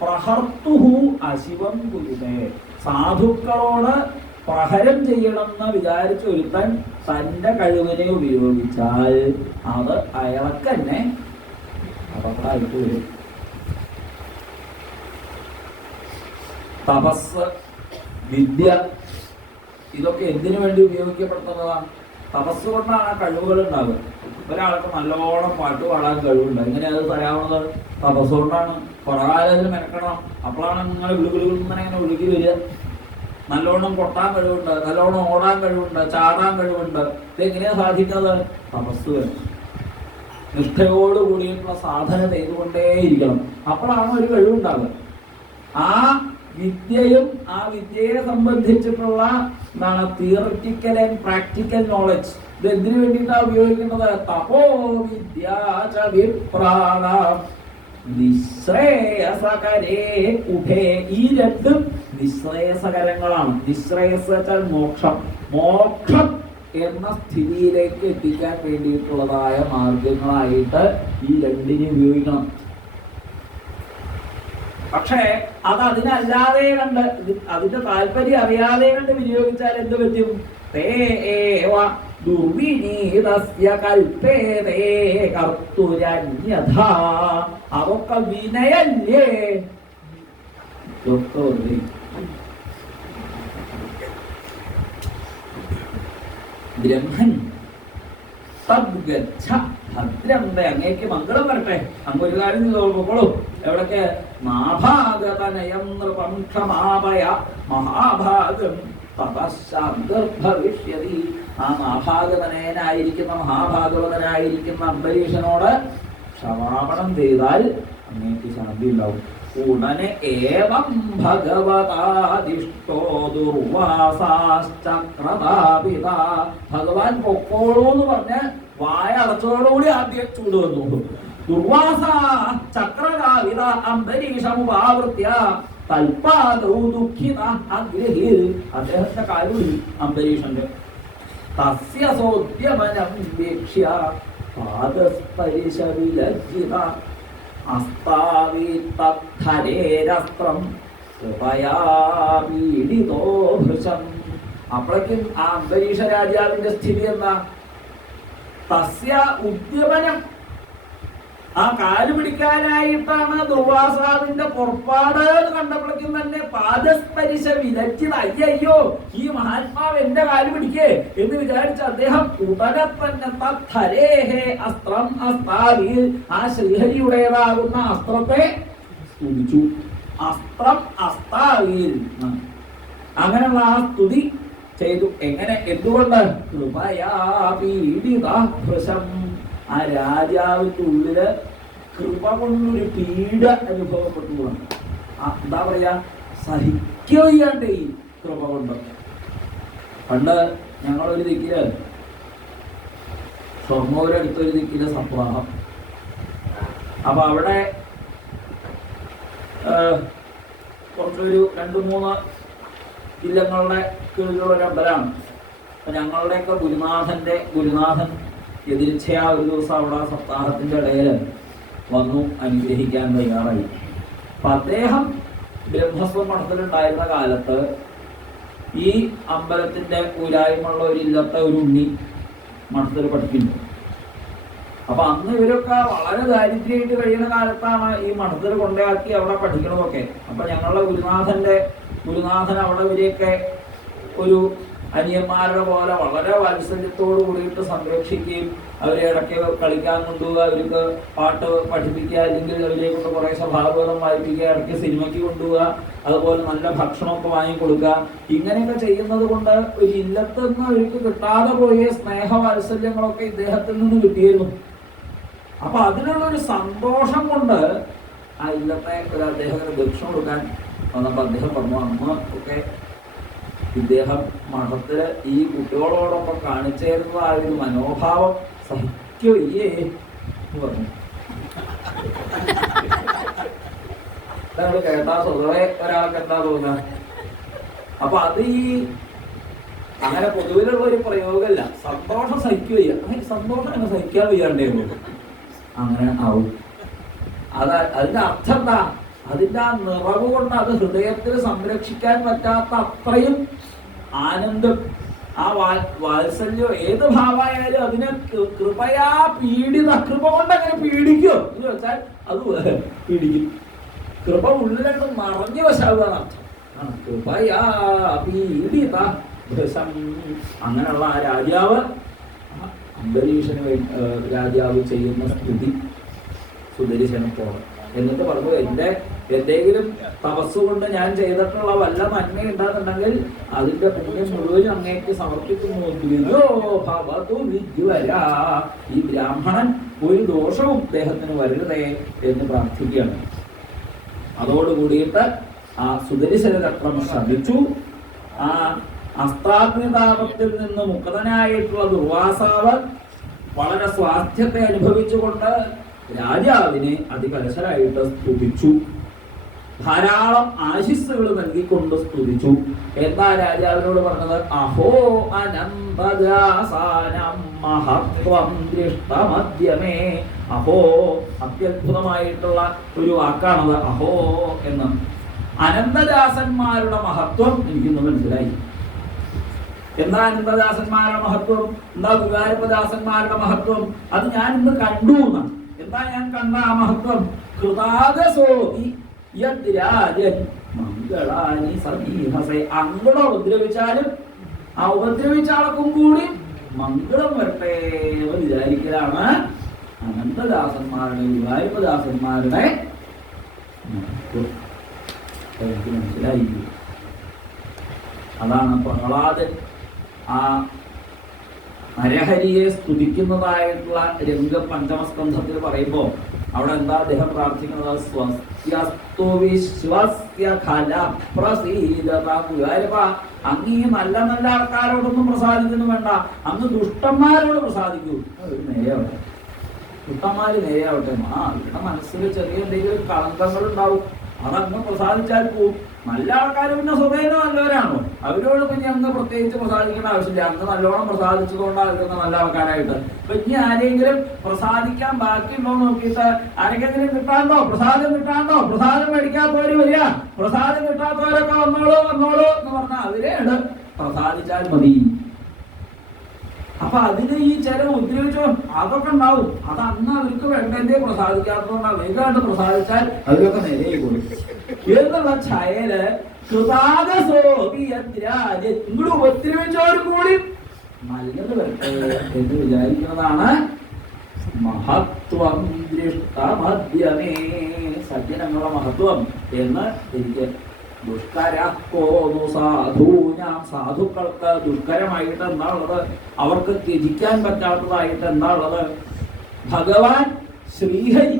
പ്രഹർത്തുഹു അശിവം കുരുതേ. സാധുക്കളോട് പ്രഹരം ചെയ്യണമെന്ന് വിചാരിച്ച് ഒരുത്തൻ തന്റെ കഴിവിനെ ഉപയോഗിച്ചാൽ അത് അയാൾക്ക് തന്നെ അപകടമായിട്ട് വരും. തപസ്, വിദ്യ, ഇതൊക്കെ എന്തിനു വേണ്ടി ഉപയോഗിക്കപ്പെടുന്നതാണ്? തപസ് കൊണ്ടാണ് ആ കഴിവുകൾ ഉണ്ടാവുക. ഒരാൾക്ക് നല്ലോണം പാട്ട് പാടാൻ കഴിവുണ്ട്. എങ്ങനെ അത് തരാവുന്നത്? തപസ് കൊണ്ടാണ്. കുറകാലത്തിന് മെനക്കണം. അപ്പോഴാണ് നിങ്ങൾ വിളുകിളുങ്ങനെ ഇങ്ങനെ ഒഴുകി വരിക. നല്ലോണം കൊട്ടാൻ കഴിവുണ്ട്, നല്ലോണം ഓടാൻ കഴിവുണ്ട്, ചാടാൻ കഴിവുണ്ട്. ഇതെങ്ങനെയാണ് സാധിക്കുന്നത്? തപസ് വേണം. നിഷ്ഠയോട് കൂടിയിട്ടുള്ള സാധന ചെയ്തുകൊണ്ടേയിരിക്കണം. അപ്പോഴാണ് ഒരു കഴിവുണ്ടാകുക. ആ വിദ്യയും ആ വിദ്യയെ സംബന്ധിച്ചിട്ടുള്ള എന്താണ് തിയറിറ്റിക്കൽ ആൻഡ് പ്രാക്ടിക്കൽ നോളജ്. ഇത് എന്തിനു വേണ്ടിയിട്ടാണ് ഉപയോഗിക്കുന്നത്? തപോ വിദ്യാച വിപ്രാണ നിശ്രേയസകരേ ഉഭേ. ഈ രണ്ടും നിശ്രേയസകരങ്ങളാണ്. നിശ്രേയസ് വെച്ചാൽ മോക്ഷം. മോക്ഷം എന്ന സ്ഥിതിയിലേക്ക് എത്തിക്കാൻ വേണ്ടിയിട്ടുള്ളതായ മാർഗങ്ങളായിട്ട് ഈ രണ്ടിനെ ഉപയോഗിക്കണം. പക്ഷേ അത് അതിനല്ലാതെ കണ്ട്, അതിന്റെ താല്പര്യം അറിയാതെ കണ്ട് വിനിയോഗിച്ചാൽ എന്ത് പറ്റും? ദുർവിനീതസ്യ കൽപ്പേതേ കർത്തുരന്യഥാ. അതൊക്കെ വിനയല്ലേ? ബ്രഹ്മൻ തദ്ഗച്ഛ ഭദ്രം. അങ്ങേക്ക് മംഗളം വരട്ടെ. അങ്ങ് ഒരു കാര്യം നോക്കോളൂ. എവിടൊക്കെ? മാഭാഗതനയം നൃപം ക്ഷമാപയ മഹാഭാഗം തപശ്ശാന്തർഭവിഷ്യതി. ആ മാഭാഗതനയനായിരിക്കുന്ന മഹാഭാഗവതനായിരിക്കുന്ന അംബരീഷനോട് ക്ഷമാപണം ചെയ്താൽ അങ്ങേക്ക് ശാന്തി ഉണ്ടാവും. ഉടനെ ഏവം ഭഗവതാദിഷ്ടോ ദുർവാസാശ്ചക്രതാപിത. ഭഗവാൻ പൊക്കോളൂ എന്ന് പറഞ്ഞ് വായ അടച്ചതോടുകൂടി ആദ്യം ചൂട് വന്നു. ദുർവാസ ചക്രതാപിത അംബരീഷമുപാവൃത്യ തൽപാദൗ ദുഃഖിത അഗ്രഹിൽ. അദ്ദേഹത്തിന്റെ കാലുടി അംബരീഷന്റെ. തസ്യ സോദ്യമനം വീക്ഷ്യ പാദസ്പരിശ വിലജ്ജിത അസ്താവിത്തരേരസ്ത്രം പീഡിതോ ഭൃശം. അപ്പോഴേക്കും ആ അംബരീഷ രാജാവിന്റെ സ്ഥിതി എന്താ? തസ്യ ഉദ്യമനം. ആ കാല് പിടിക്കാനായിട്ടാണ് ദുർവാസാവിന്റെ പുറപ്പാട് എന്ന് കണ്ടപ്പോഴേക്കും തന്നെ പാദസ്പരിശ വിലജ്ജിത. അയ്യോ, ഈ മഹാത്മാവ് എന്റെ കാല് പിടിക്കേ എന്ന് വിചാരിച്ച അദ്ദേഹം ഉടനെ തന്നെ തരേഹേ അസ്ത്രം അസ്താവിൽ. ആ ശ്രീഹരിയുടേതാകുന്ന അസ്ത്രത്തെ സ്തുതിച്ചു. അസ്ത്രം അസ്താവിൽ. അങ്ങനെയുള്ള ആ സ്തുതി ചെയ്തു. എങ്ങനെ? എന്തുകൊണ്ട്? കൃപയാ പീഡിത ഭൃശം. ആ രാജാവിന്റെ ഉള്ളില് കൃപ കൊണ്ടൊരു പീഡ അനുഭവപ്പെട്ടു. എന്താ പറയാ? സഹിക്കയ്യാണ്ട് ഈ കൃപ കൊണ്ട്. പണ്ട് ഞങ്ങളൊരു ദിക്കില്, ഷൊർണൂരടുത്തൊരു ദിക്കില് സപ്താഹം. അപ്പൊ അവിടെ കുറച്ചൊരു 2-3 ജില്ലകളുടെ കീഴിലുള്ള ഒരു അമ്പലമാണ്. അപ്പൊ ഞങ്ങളുടെയൊക്കെ ഗുരുനാഥൻ എതിർച്ചയാ ഒരു ദിവസം അവിടെ സപ്താഹത്തിന്റെ ഇടയിൽ വന്നു അനുഗ്രഹിക്കാൻ തയ്യാറായി. അപ്പൊ അദ്ദേഹം ബ്രഹ്മസ്വ മഠത്തിലുണ്ടായിരുന്ന കാലത്ത് ഈ അമ്പലത്തിന്റെ ഊരായ്മയുള്ള ഒരു ഇല്ലത്തെ ഒരു ഉണ്ണി മഠത്തിൽ പഠിക്കുന്നു. അപ്പൊ അന്ന് ഇവരൊക്കെ വളരെ ദാരിദ്ര്യമായിട്ട് കഴിയുന്ന കാലത്താണ് ഈ മഠത്തിൽ കൊണ്ടാക്കി അവിടെ പഠിക്കണതൊക്കെ. അപ്പൊ ഞങ്ങളുടെ ഗുരുനാഥൻ അവിടെ ഇവരെയൊക്കെ ഒരു അനിയന്മാരുടെ പോലെ വളരെ വാത്സല്യത്തോട് കൂടിയിട്ട് സംരക്ഷിക്കുകയും അവരെ ഇടയ്ക്ക് കളിക്കാൻ കൊണ്ടുപോവുക, അവർക്ക് പാട്ട് പഠിപ്പിക്കുക, അല്ലെങ്കിൽ അവരെ കൊണ്ട് കുറേ സ്വഭാവബോധം വായിപ്പിക്കുക, ഇടയ്ക്ക് സിനിമയ്ക്ക് കൊണ്ടുപോവുക, അതുപോലെ നല്ല ഭക്ഷണമൊക്കെ വാങ്ങിക്കൊടുക്കുക. ഇങ്ങനെയൊക്കെ ചെയ്യുന്നത് കൊണ്ട് ഒരു ഇല്ലത്ത് നിന്ന് അവർക്ക് കിട്ടാതെ പോയ സ്നേഹവാത്സല്യങ്ങളൊക്കെ ഇദ്ദേഹത്തിൽ നിന്ന് കിട്ടിയിരുന്നു. അപ്പൊ അതിനുള്ളൊരു സന്തോഷം കൊണ്ട് ആ ഇല്ലത്തെ അദ്ദേഹത്തിന് ദക്ഷിണ കൊടുക്കാൻ വന്നപ്പോൾ അദ്ദേഹം പറഞ്ഞു, അമ്മ ഒക്കെ ഇദ്ദേഹം മഠത്തില് ഈ കുട്ടികളോടൊപ്പം കാണിച്ചേരുന്ന ആ ഒരു മനോഭാവം സഹിക്കേ എന്ന് പറഞ്ഞു. നമ്മൾ കേട്ടാ സ്വതവേ ഒരാൾക്ക് എന്താ തോന്നുക? അപ്പൊ അത് ഈ അങ്ങനെ പൊതുവിലുള്ള ഒരു പ്രയോഗമല്ല. സന്തോഷം സഹിക്കുകയ്യ. സന്തോഷം അങ്ങനെ സഹിക്കാൻ വയ്യാണ്ടേ അങ്ങനെ ആവും. അതിന്റെ അർത്ഥം എന്താ? അതിന്റെ ആ നിറവ് കൊണ്ട് അത് ഹൃദയത്തിൽ സംരക്ഷിക്കാൻ പറ്റാത്ത അത്രയും ആനന്ദം, ആ വാത്സല്യം ഏത് ഭാവമായാലും അതിനെ കൃപയാ പീഡിത. കൃപ കൊണ്ട് അങ്ങനെ പീഡിക്കോ എന്ന് വെച്ചാൽ അത് പീഡിക്കും. കൃപ ഉള്ളിലും മറഞ്ഞു വശാവുകയാണ് അർത്ഥം. കൃപയാ പീഡിത ഭൃശം. അങ്ങനെയുള്ള ആ രാജാവ് അംബരീഷന് രാജാവ് ചെയ്യുന്ന സ്തുതി സുദർശനത്തോളം. എന്നിട്ട് പറഞ്ഞു, എന്തെങ്കിലും തപസ്സുകൊണ്ട് ഞാൻ ചെയ്തിട്ടുള്ള വല്ല നന്മ ഉണ്ടാകുന്നുണ്ടെങ്കിൽ അതിന്റെ പുണ്യം മുഴുവനും അങ്ങേക്ക് സമർപ്പിക്കുന്നു. ഈ ബ്രാഹ്മണൻ ഒരു ദോഷവും അദ്ദേഹത്തിന് വരരുതേ എന്ന് പ്രാർത്ഥിക്കുകയാണ്. അതോടുകൂടിയിട്ട് ആ സുദർശന ചക്രം ശമിച്ചു. ആ അസ്ത്രാഗ്നിതാപത്തിൽ നിന്ന് മുക്തനായിട്ടുള്ള ദുർവാസാവ് വളരെ സ്വാസ്ഥ്യത്തെ അനുഭവിച്ചുകൊണ്ട് രാജാവിനെ അതികലശരായിട്ട് സ്തുതിച്ചു. ധാരാളം ആശിസ്സുകൾ നൽകിക്കൊണ്ട് സ്തുതിച്ചു. എന്താ രാജാവിനോട് പറഞ്ഞത്? അഹോ അനന്തജാസാനം മഹത്വം ദൃഷ്ടമദ്യമേ. അഹോ, അത്യത്ഭുതമായിട്ടുള്ള ഒരു വാക്കാണത് അഹോ എന്ന്. അനന്തദാസന്മാരുടെ മഹത്വം എനിക്കിന്ന് മനസ്സിലായി. എന്താ അനന്തദാസന്മാരുടെ മഹത്വം? എന്താ വികാരപദാസന്മാരുടെ മഹത്വം? അത് ഞാൻ ഇന്ന് കണ്ടു എന്നാണ്. എന്താ ഞാൻ കണ്ട ആ മഹത്വം? കൃതാഗസോതി യദ്രാജൻ മംഗളാനി സമീഹസേ. അങ്ങോട്ട് ഉപദ്രവിച്ചാലും ആ ഉപദ്രവിച്ച ആൾക്കും കൂടി മംഗളം വരട്ടെ എന്ന് വിചാരിക്കലാണ് അനന്തദാസന്മാരുടെ വികാരപദാസന്മാരുടെ മഹത്വം. എനിക്ക് മനസ്സിലായി. അതാണ് പ്രഹ്ലാദൻ ആ നരഹരിയെ സ്തുതിക്കുന്നതായിട്ടുള്ള രംഗം പഞ്ചമസ്കന്ധത്തിൽ പറയുമ്പോൾ അവിടെ എന്താ അദ്ദേഹം പ്രാർത്ഥിക്കുന്നത്? സ്വസ്യസ്തു വിശ്വസ്യ ഖല പ്രസീദത. അങ്ങ് ഈ നല്ല നല്ല ആൾക്കാരോടൊന്നും പ്രസാദിക്കുന്നു വേണ്ട, അങ്ങ് ദുഷ്ടന്മാരോട് പ്രസാദിക്കൂ. നേരെയാവട്ടെ, ദുഷ്ടന്മാര് നേരെയാവട്ടെ. അവരുടെ മനസ്സിൽ ചെറിയ എന്തെങ്കിലും കളങ്കങ്ങൾ ഉണ്ടാവും, അതങ്ങ് പ്രസാദിച്ചാൽ പോവും. നല്ല ആൾക്കാർ പിന്നെ സ്വതേന നല്ലവരാണോ? അവരോട് പിന്നെ അങ്ങ് പ്രത്യേകിച്ച് പ്രസാദിക്കേണ്ട ആവശ്യമില്ല. അങ്ങ് നല്ലോണം പ്രസാദിച്ചതുകൊണ്ടാണ് അവർക്ക് നല്ല ആൾക്കാരായിട്ട്. അപ്പൊ ഇനി ആരെങ്കിലും പ്രസാദിക്കാൻ ബാക്കിയുണ്ടോ നോക്കിയിട്ട് ആരെങ്കിലും കിട്ടാണ്ടോ, പ്രസാദം കിട്ടാണ്ടോ, പ്രസാദം മേടിക്കാത്തവര് വരിക, പ്രസാദം കിട്ടാത്തവരൊക്കെ വന്നോളൂ വന്നോളൂ എന്ന് പറഞ്ഞാൽ അവരെയാണ് പ്രസാദിച്ചാൽ മതി. അപ്പൊ അതിന് ഈ ചില ഉദ്രവിച്ചോ അതൊക്കെ ഉണ്ടാവും. അത് അന്ന് അവർക്ക് വേണ്ടതേ പ്രസാദിക്കാത്തതുകൊണ്ട് വേഗമായിട്ട് പ്രസാദിച്ചാൽ അവരൊക്കെ നേരെ കൊടുക്കും എന്നുള്ള ഛായയില് ഇങ്ങോട്ട് ഉപദ്രവിച്ചവരും കൂടി നല്ലത് വരട്ടെ എന്ന് വിചാരിക്കുന്നതാണ് മഹത്വം ദൃഷ്ടമദ്യമേ. സജ്ജനങ്ങളുടെ മഹത്വം എന്ന് എനിക്ക് ദുഷ്കരക്കോന്നു സാധൂനാം. സാധുക്കൾക്ക് ദുഷ്കരമായിട്ട് എന്താ ഉള്ളത്? അവർക്ക് ത്യജിക്കാൻ പറ്റാത്തതായിട്ട് എന്താ ഉള്ളത്? ഭഗവാൻ ശ്രീഹരി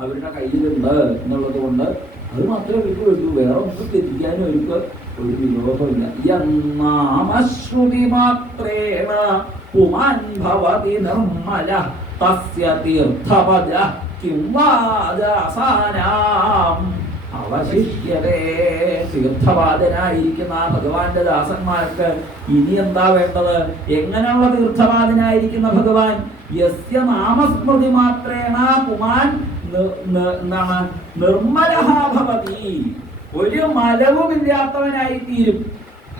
അവരുടെ കയ്യിലുണ്ട് എന്നുള്ളത് കൊണ്ട് അത് മാത്രമേ അവർക്ക് വേണ്ടൂ. വേറെ ഒന്നും ത്യജിക്കാനും അവർക്ക് ഒരു വിരോധമില്ല. യന്നാമശ്രുതി മാത്രേണ പുമാൻ ഭവതി നിർമ്മല തസ്യ തീർത്ഥപദ കിം വാദാസാനാം അവശിഷ്യതേ. തീർത്ഥവാദനായിരിക്കുന്ന ആ ഭഗവാന്റെ ദാസന്മാർക്ക് ഇനി എന്താ വേണ്ടത്? എങ്ങനെയുള്ള തീർത്ഥവാദനായിരിക്കുന്ന ഭഗവാൻ? യസ്യ നാമസ്മൃതി മാത്രേണ പുമാൻ എന്താണ് നിർമ്മലഃ ഭവതി. ഒരു മലവുമില്ലാത്തവനായി തീരും.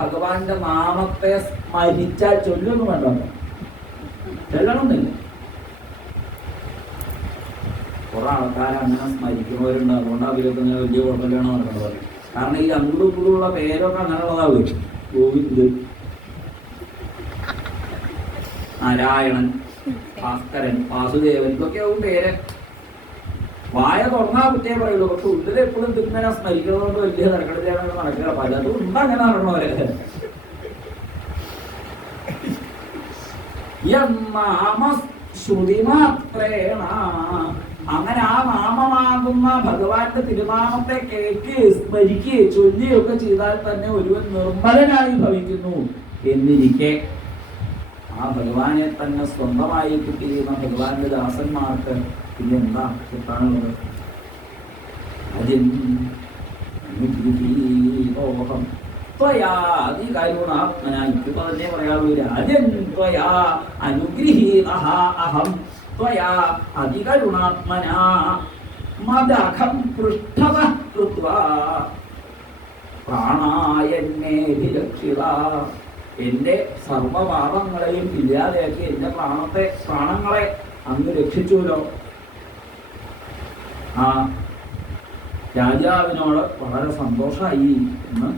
ഭഗവാന്റെ നാമത്തെ സ്മരിച്ചാൽ ചൊല്ലൊന്നും വേണ്ട, ചൊല്ലണമെന്നില്ല. കുറെ ആൾക്കാർ അങ്ങനെ സ്മരിക്കുന്നവരുണ്ട്. അതുകൊണ്ട് അവരൊക്കെ ഇങ്ങനെ വലിയ കുഴപ്പമില്ലാണോ നടക്കുന്നത്. കാരണം ഈ അങ്ങോട്ടും ഇങ്ങോട്ടുള്ള പേരൊക്കെ അങ്ങനെയുള്ളതാവും. ഗോവിന്ദ്, നാരായണൻ, ഭാസ്കരൻ, വാസുദേവൻ ഇതൊക്കെ ആവും പേര്. വായ തുറന്നാ കുറ്റേ പറയുള്ളൂ. പക്ഷെ ഉള്ളിൽ എപ്പോഴും തിരുമേനെ സ്മരിക്കുന്നതുകൊണ്ട് വലിയ തിരക്കടിലാണ് നടക്കുക. പലതും ഉണ്ട് അങ്ങനെ നടണവരെ. ശ്രുതി മാത്രേണ. അങ്ങനെ ആ നാമമാകുന്ന ഭഗവാന്റെ തിരുനാമത്തെ കേൾക്കുകയും സ്മരിക്കുകയും ചൊല്ലുകയൊക്കെ ചെയ്താൽ തന്നെ ഒരുവൻ നിർമ്മലനായി ഭവിക്കുന്നു എന്നിരിക്കെ ആ ഭഗവാനെ തന്നെ സ്വന്തമായി കിട്ടിയിരുന്ന ഭഗവാന്റെ ദാസന്മാർക്ക് പിന്നെ എന്താ കിട്ടാനുള്ളത്? അതിരോഹം എനിക്കിപ്പോ തന്നെ പറയാനുള്ളൂ. രാജൻ ത്വയാ അനുഗൃഹീതഃ അഹം ത്വയാ അതികരുണാത്മനാ മദഖം പൃഷ്ഠതഃ കൃത്വാ പ്രാണായന്നേഭിരക്ഷിത. എന്റെ സർവപാപങ്ങളെയും ഇല്ലാതെയാക്കി എന്റെ പ്രാണങ്ങളെ അങ്ങ് രക്ഷിച്ചുല്ലോ. ആ രാജാവിനോട് വളരെ സന്തോഷമായി എന്ന്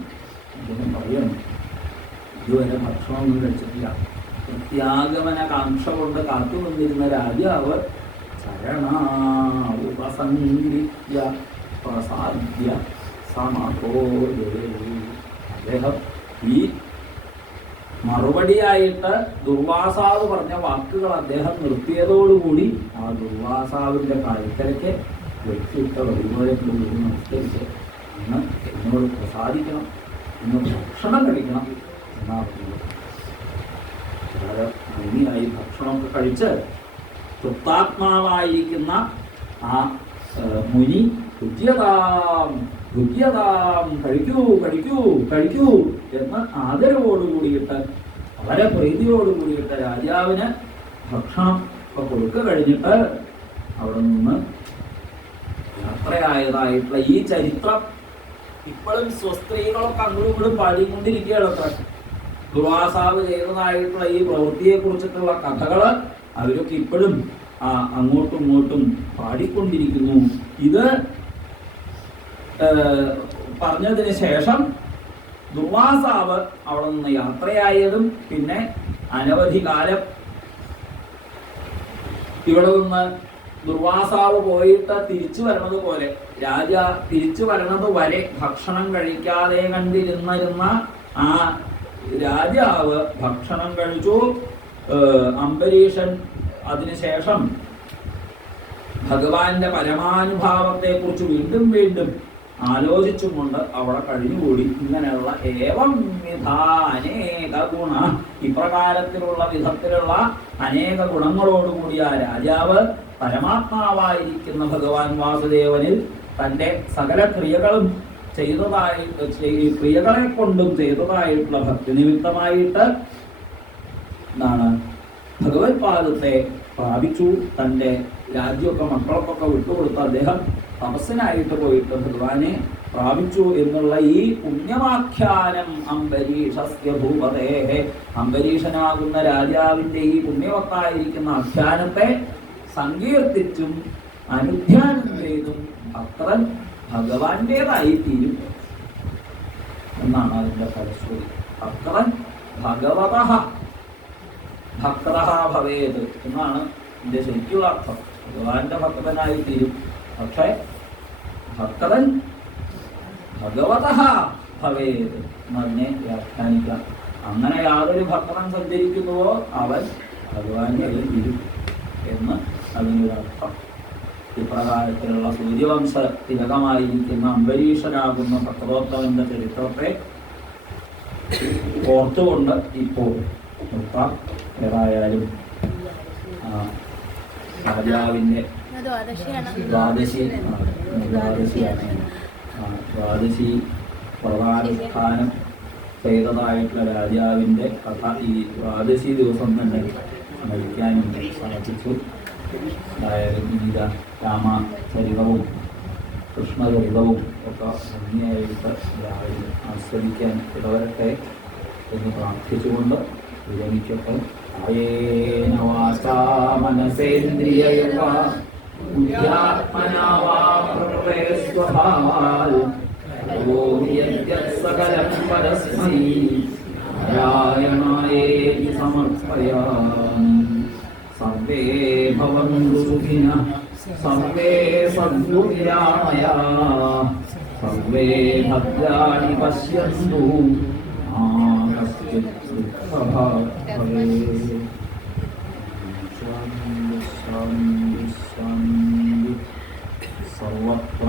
അദ്ദേഹം പറയുന്നു. ഇതുവരെ ഭക്ഷണമൊന്നും കഴിച്ചിട്ടില്ല. പ്രത്യാഗമന കാംക്ഷ കൊണ്ട് കാത്തു നിന്നിരുന്ന രാജാവ് ചരണാവുപസംഗിത്യ പ്രസാദ്യ സമതോദരേ. അദ്ദേഹം ഈ മറുപടിയായിട്ട് ദുർവാസാവ് പറഞ്ഞ വാക്കുകൾ അദ്ദേഹം നിർത്തിയതോടുകൂടി ആ ദുർവാസാവിന്റെ കഴുത്തലയ്ക്ക് വെച്ചിട്ട വഴിപോലെ നമസ്കരിച്ച് ഇന്ന് എന്നോട് പ്രസാദിക്കണം, ഇന്ന് ഭക്ഷണം കഴിക്കണം എന്നാ പറഞ്ഞത്. വളരെ ഭംഗിയായി ഭക്ഷണമൊക്കെ കഴിച്ച് തൃപ്താത്മാവായിരിക്കുന്ന ആ മുനി ഭുജ്യതാം ഭുജ്യതാം, കഴിക്കൂ കഴിക്കൂ കഴിക്കൂ എന്ന് ആദരവോടുകൂടിയിട്ട് വളരെ പ്രീതിയോടുകൂടിയിട്ട് രാജാവിന് ഭക്ഷണം ഒക്കെ കൊടുക്ക കഴിഞ്ഞിട്ട് അവിടെ നിന്ന് യാത്രയായതായിട്ടുള്ള ഈ ചരിത്രം ഇപ്പോഴും സ്വസ്ത്രീകളൊക്കെ അങ്ങോട്ടും ഇങ്ങോട്ടും പാടിക്കൊണ്ടിരിക്കുകയാണ്. അത്ര ദുർവാസാവ് ചെയ്തതായിട്ടുള്ള ഈ പ്രവൃത്തിയെ കുറിച്ചിട്ടുള്ള കഥകള് അവരൊക്കെ ഇപ്പോഴും അങ്ങോട്ടും ഇങ്ങോട്ടും പാടിക്കൊണ്ടിരിക്കുന്നു. ഇത് പറഞ്ഞതിന് ശേഷം ദുർവാസാവ് അവിടെ നിന്ന് യാത്രയായതും പിന്നെ അനവധി കാലം ഇവിടെ നിന്ന് ദുർവാസാവ് പോയിട്ട് തിരിച്ചു വരണത് പോലെ രാജ തിരിച്ചു വരണത് വരെ ഭക്ഷണം കഴിക്കാതെ കണ്ടിരുന്നിരുന്ന ആ രാജാവ് ഭക്ഷണം കഴിച്ചു. അംബരീഷൻ അതിനുശേഷം ഭഗവാന്റെ പരമാനുഭാവത്തെ കുറിച്ച് വീണ്ടും വീണ്ടും ആലോചിച്ചും കൊണ്ട് അവിടെ കഴിഞ്ഞുകൂടി. ഇങ്ങനെയുള്ള ഏവം വിധ അനേക ഗുണ, ഇപ്രകാരത്തിലുള്ള വിധത്തിലുള്ള അനേക ഗുണങ്ങളോടുകൂടി ആ രാജാവ് പരമാത്മാവായിരിക്കുന്ന ഭഗവാൻ വാസുദേവനിൽ തൻ്റെ സകല ക്രിയകളും ക്രിയകളെ കൊണ്ടും ചെയ്തതായിട്ടുള്ള ഭക്തി നിമിത്തമായിട്ട് എന്താണ് ഭഗവത്പാദത്തെ പ്രാപിച്ചു. തൻ്റെ രാജ്യമൊക്കെ മക്കൾക്കൊക്കെ വിട്ടുകൊടുത്ത് അദ്ദേഹം തപസ്സിനായിട്ട് പോയിട്ട് ഭഗവാനെ പ്രാപിച്ചു എന്നുള്ള ഈ പുണ്യവാഖ്യാനം അംബരീഷസ്യ ഭൂപതേഹേ, അംബരീഷനാകുന്ന രാജാവിൻ്റെ ഈ പുണ്യവത്തായിരിക്കുന്ന ആഖ്യാനത്തെ സങ്കീർത്തിച്ചും അനുധ്യാനം ചെയ്തും ഭക്തൻ ഭഗവാന്റേതായി തീരും എന്നാണ് അതിൻ്റെ ഫലശ്രുതി. ഭക്തൻ ഭഗവതഃ ഭക്തഃ ഭവേത് എന്നാണ് ഇതിൻ്റെ ശരിക്കുള്ള അർത്ഥം. ഭഗവാന്റെ ഭക്തനായി തീരും. പക്ഷേ ഭക്തൻ ഭഗവതഃ ഭവേത് എന്നതിനെ വ്യാഖ്യാനിക്കാം. അങ്ങനെ യാതൊരു ഭക്തൻ സഞ്ചരിക്കുന്നുവോ അവൻ ഭഗവാന്റെ തീരും എന്ന് അതിനൊരർത്ഥം. ഇപ്രകാരത്തിലുള്ള സൂര്യവംശ തിലകമായിരിക്കുന്ന അംബരീഷനാകുന്ന ഭക്തോത്തമന്റെ ചരിത്രത്തെ ഓർത്തുകൊണ്ട് ഇപ്പോൾ നിർത്താം. ഏതായാലും രാജാവിൻ്റെ ദ്വാദശി പ്രധാനസ്ഥാനം ചെയ്തതായിട്ടുള്ള രാജാവിൻ്റെ കഥ ഈ ദ്വാദശി ദിവസം തന്നെ സ്മരിക്കാനും സാധിച്ചു. അതായത് ഗീത രാമചരിതവും കൃഷ്ണചരിതവും ഒക്കെ ഭംഗിയായിട്ട് രാവിലെ ആസ്വദിക്കാൻ ഇടവരട്ടെ എന്ന് പ്രാർത്ഥിച്ചുകൊണ്ട് വിരമിക്കട്ടെ. ആയേന വാചാ മനസേന്ദ്രിയയാ ബുദ്ധ്യാത്മനാ വാ പ്രകൃതേ സ്വഭാവാൽ സകലം പരസ്മൈ നാരായണായേതി സമർപ്പയാമി. സർവേ ഭവന്തു സുഖിനഃ സർവേ സന്തു നിരാമയാഃ സർവേ ഭദ്രാണി പശ്യന്തു മാ കശ്ചിത് ദുഃഖഭാഗ് ഭവേത്. സർവത്ര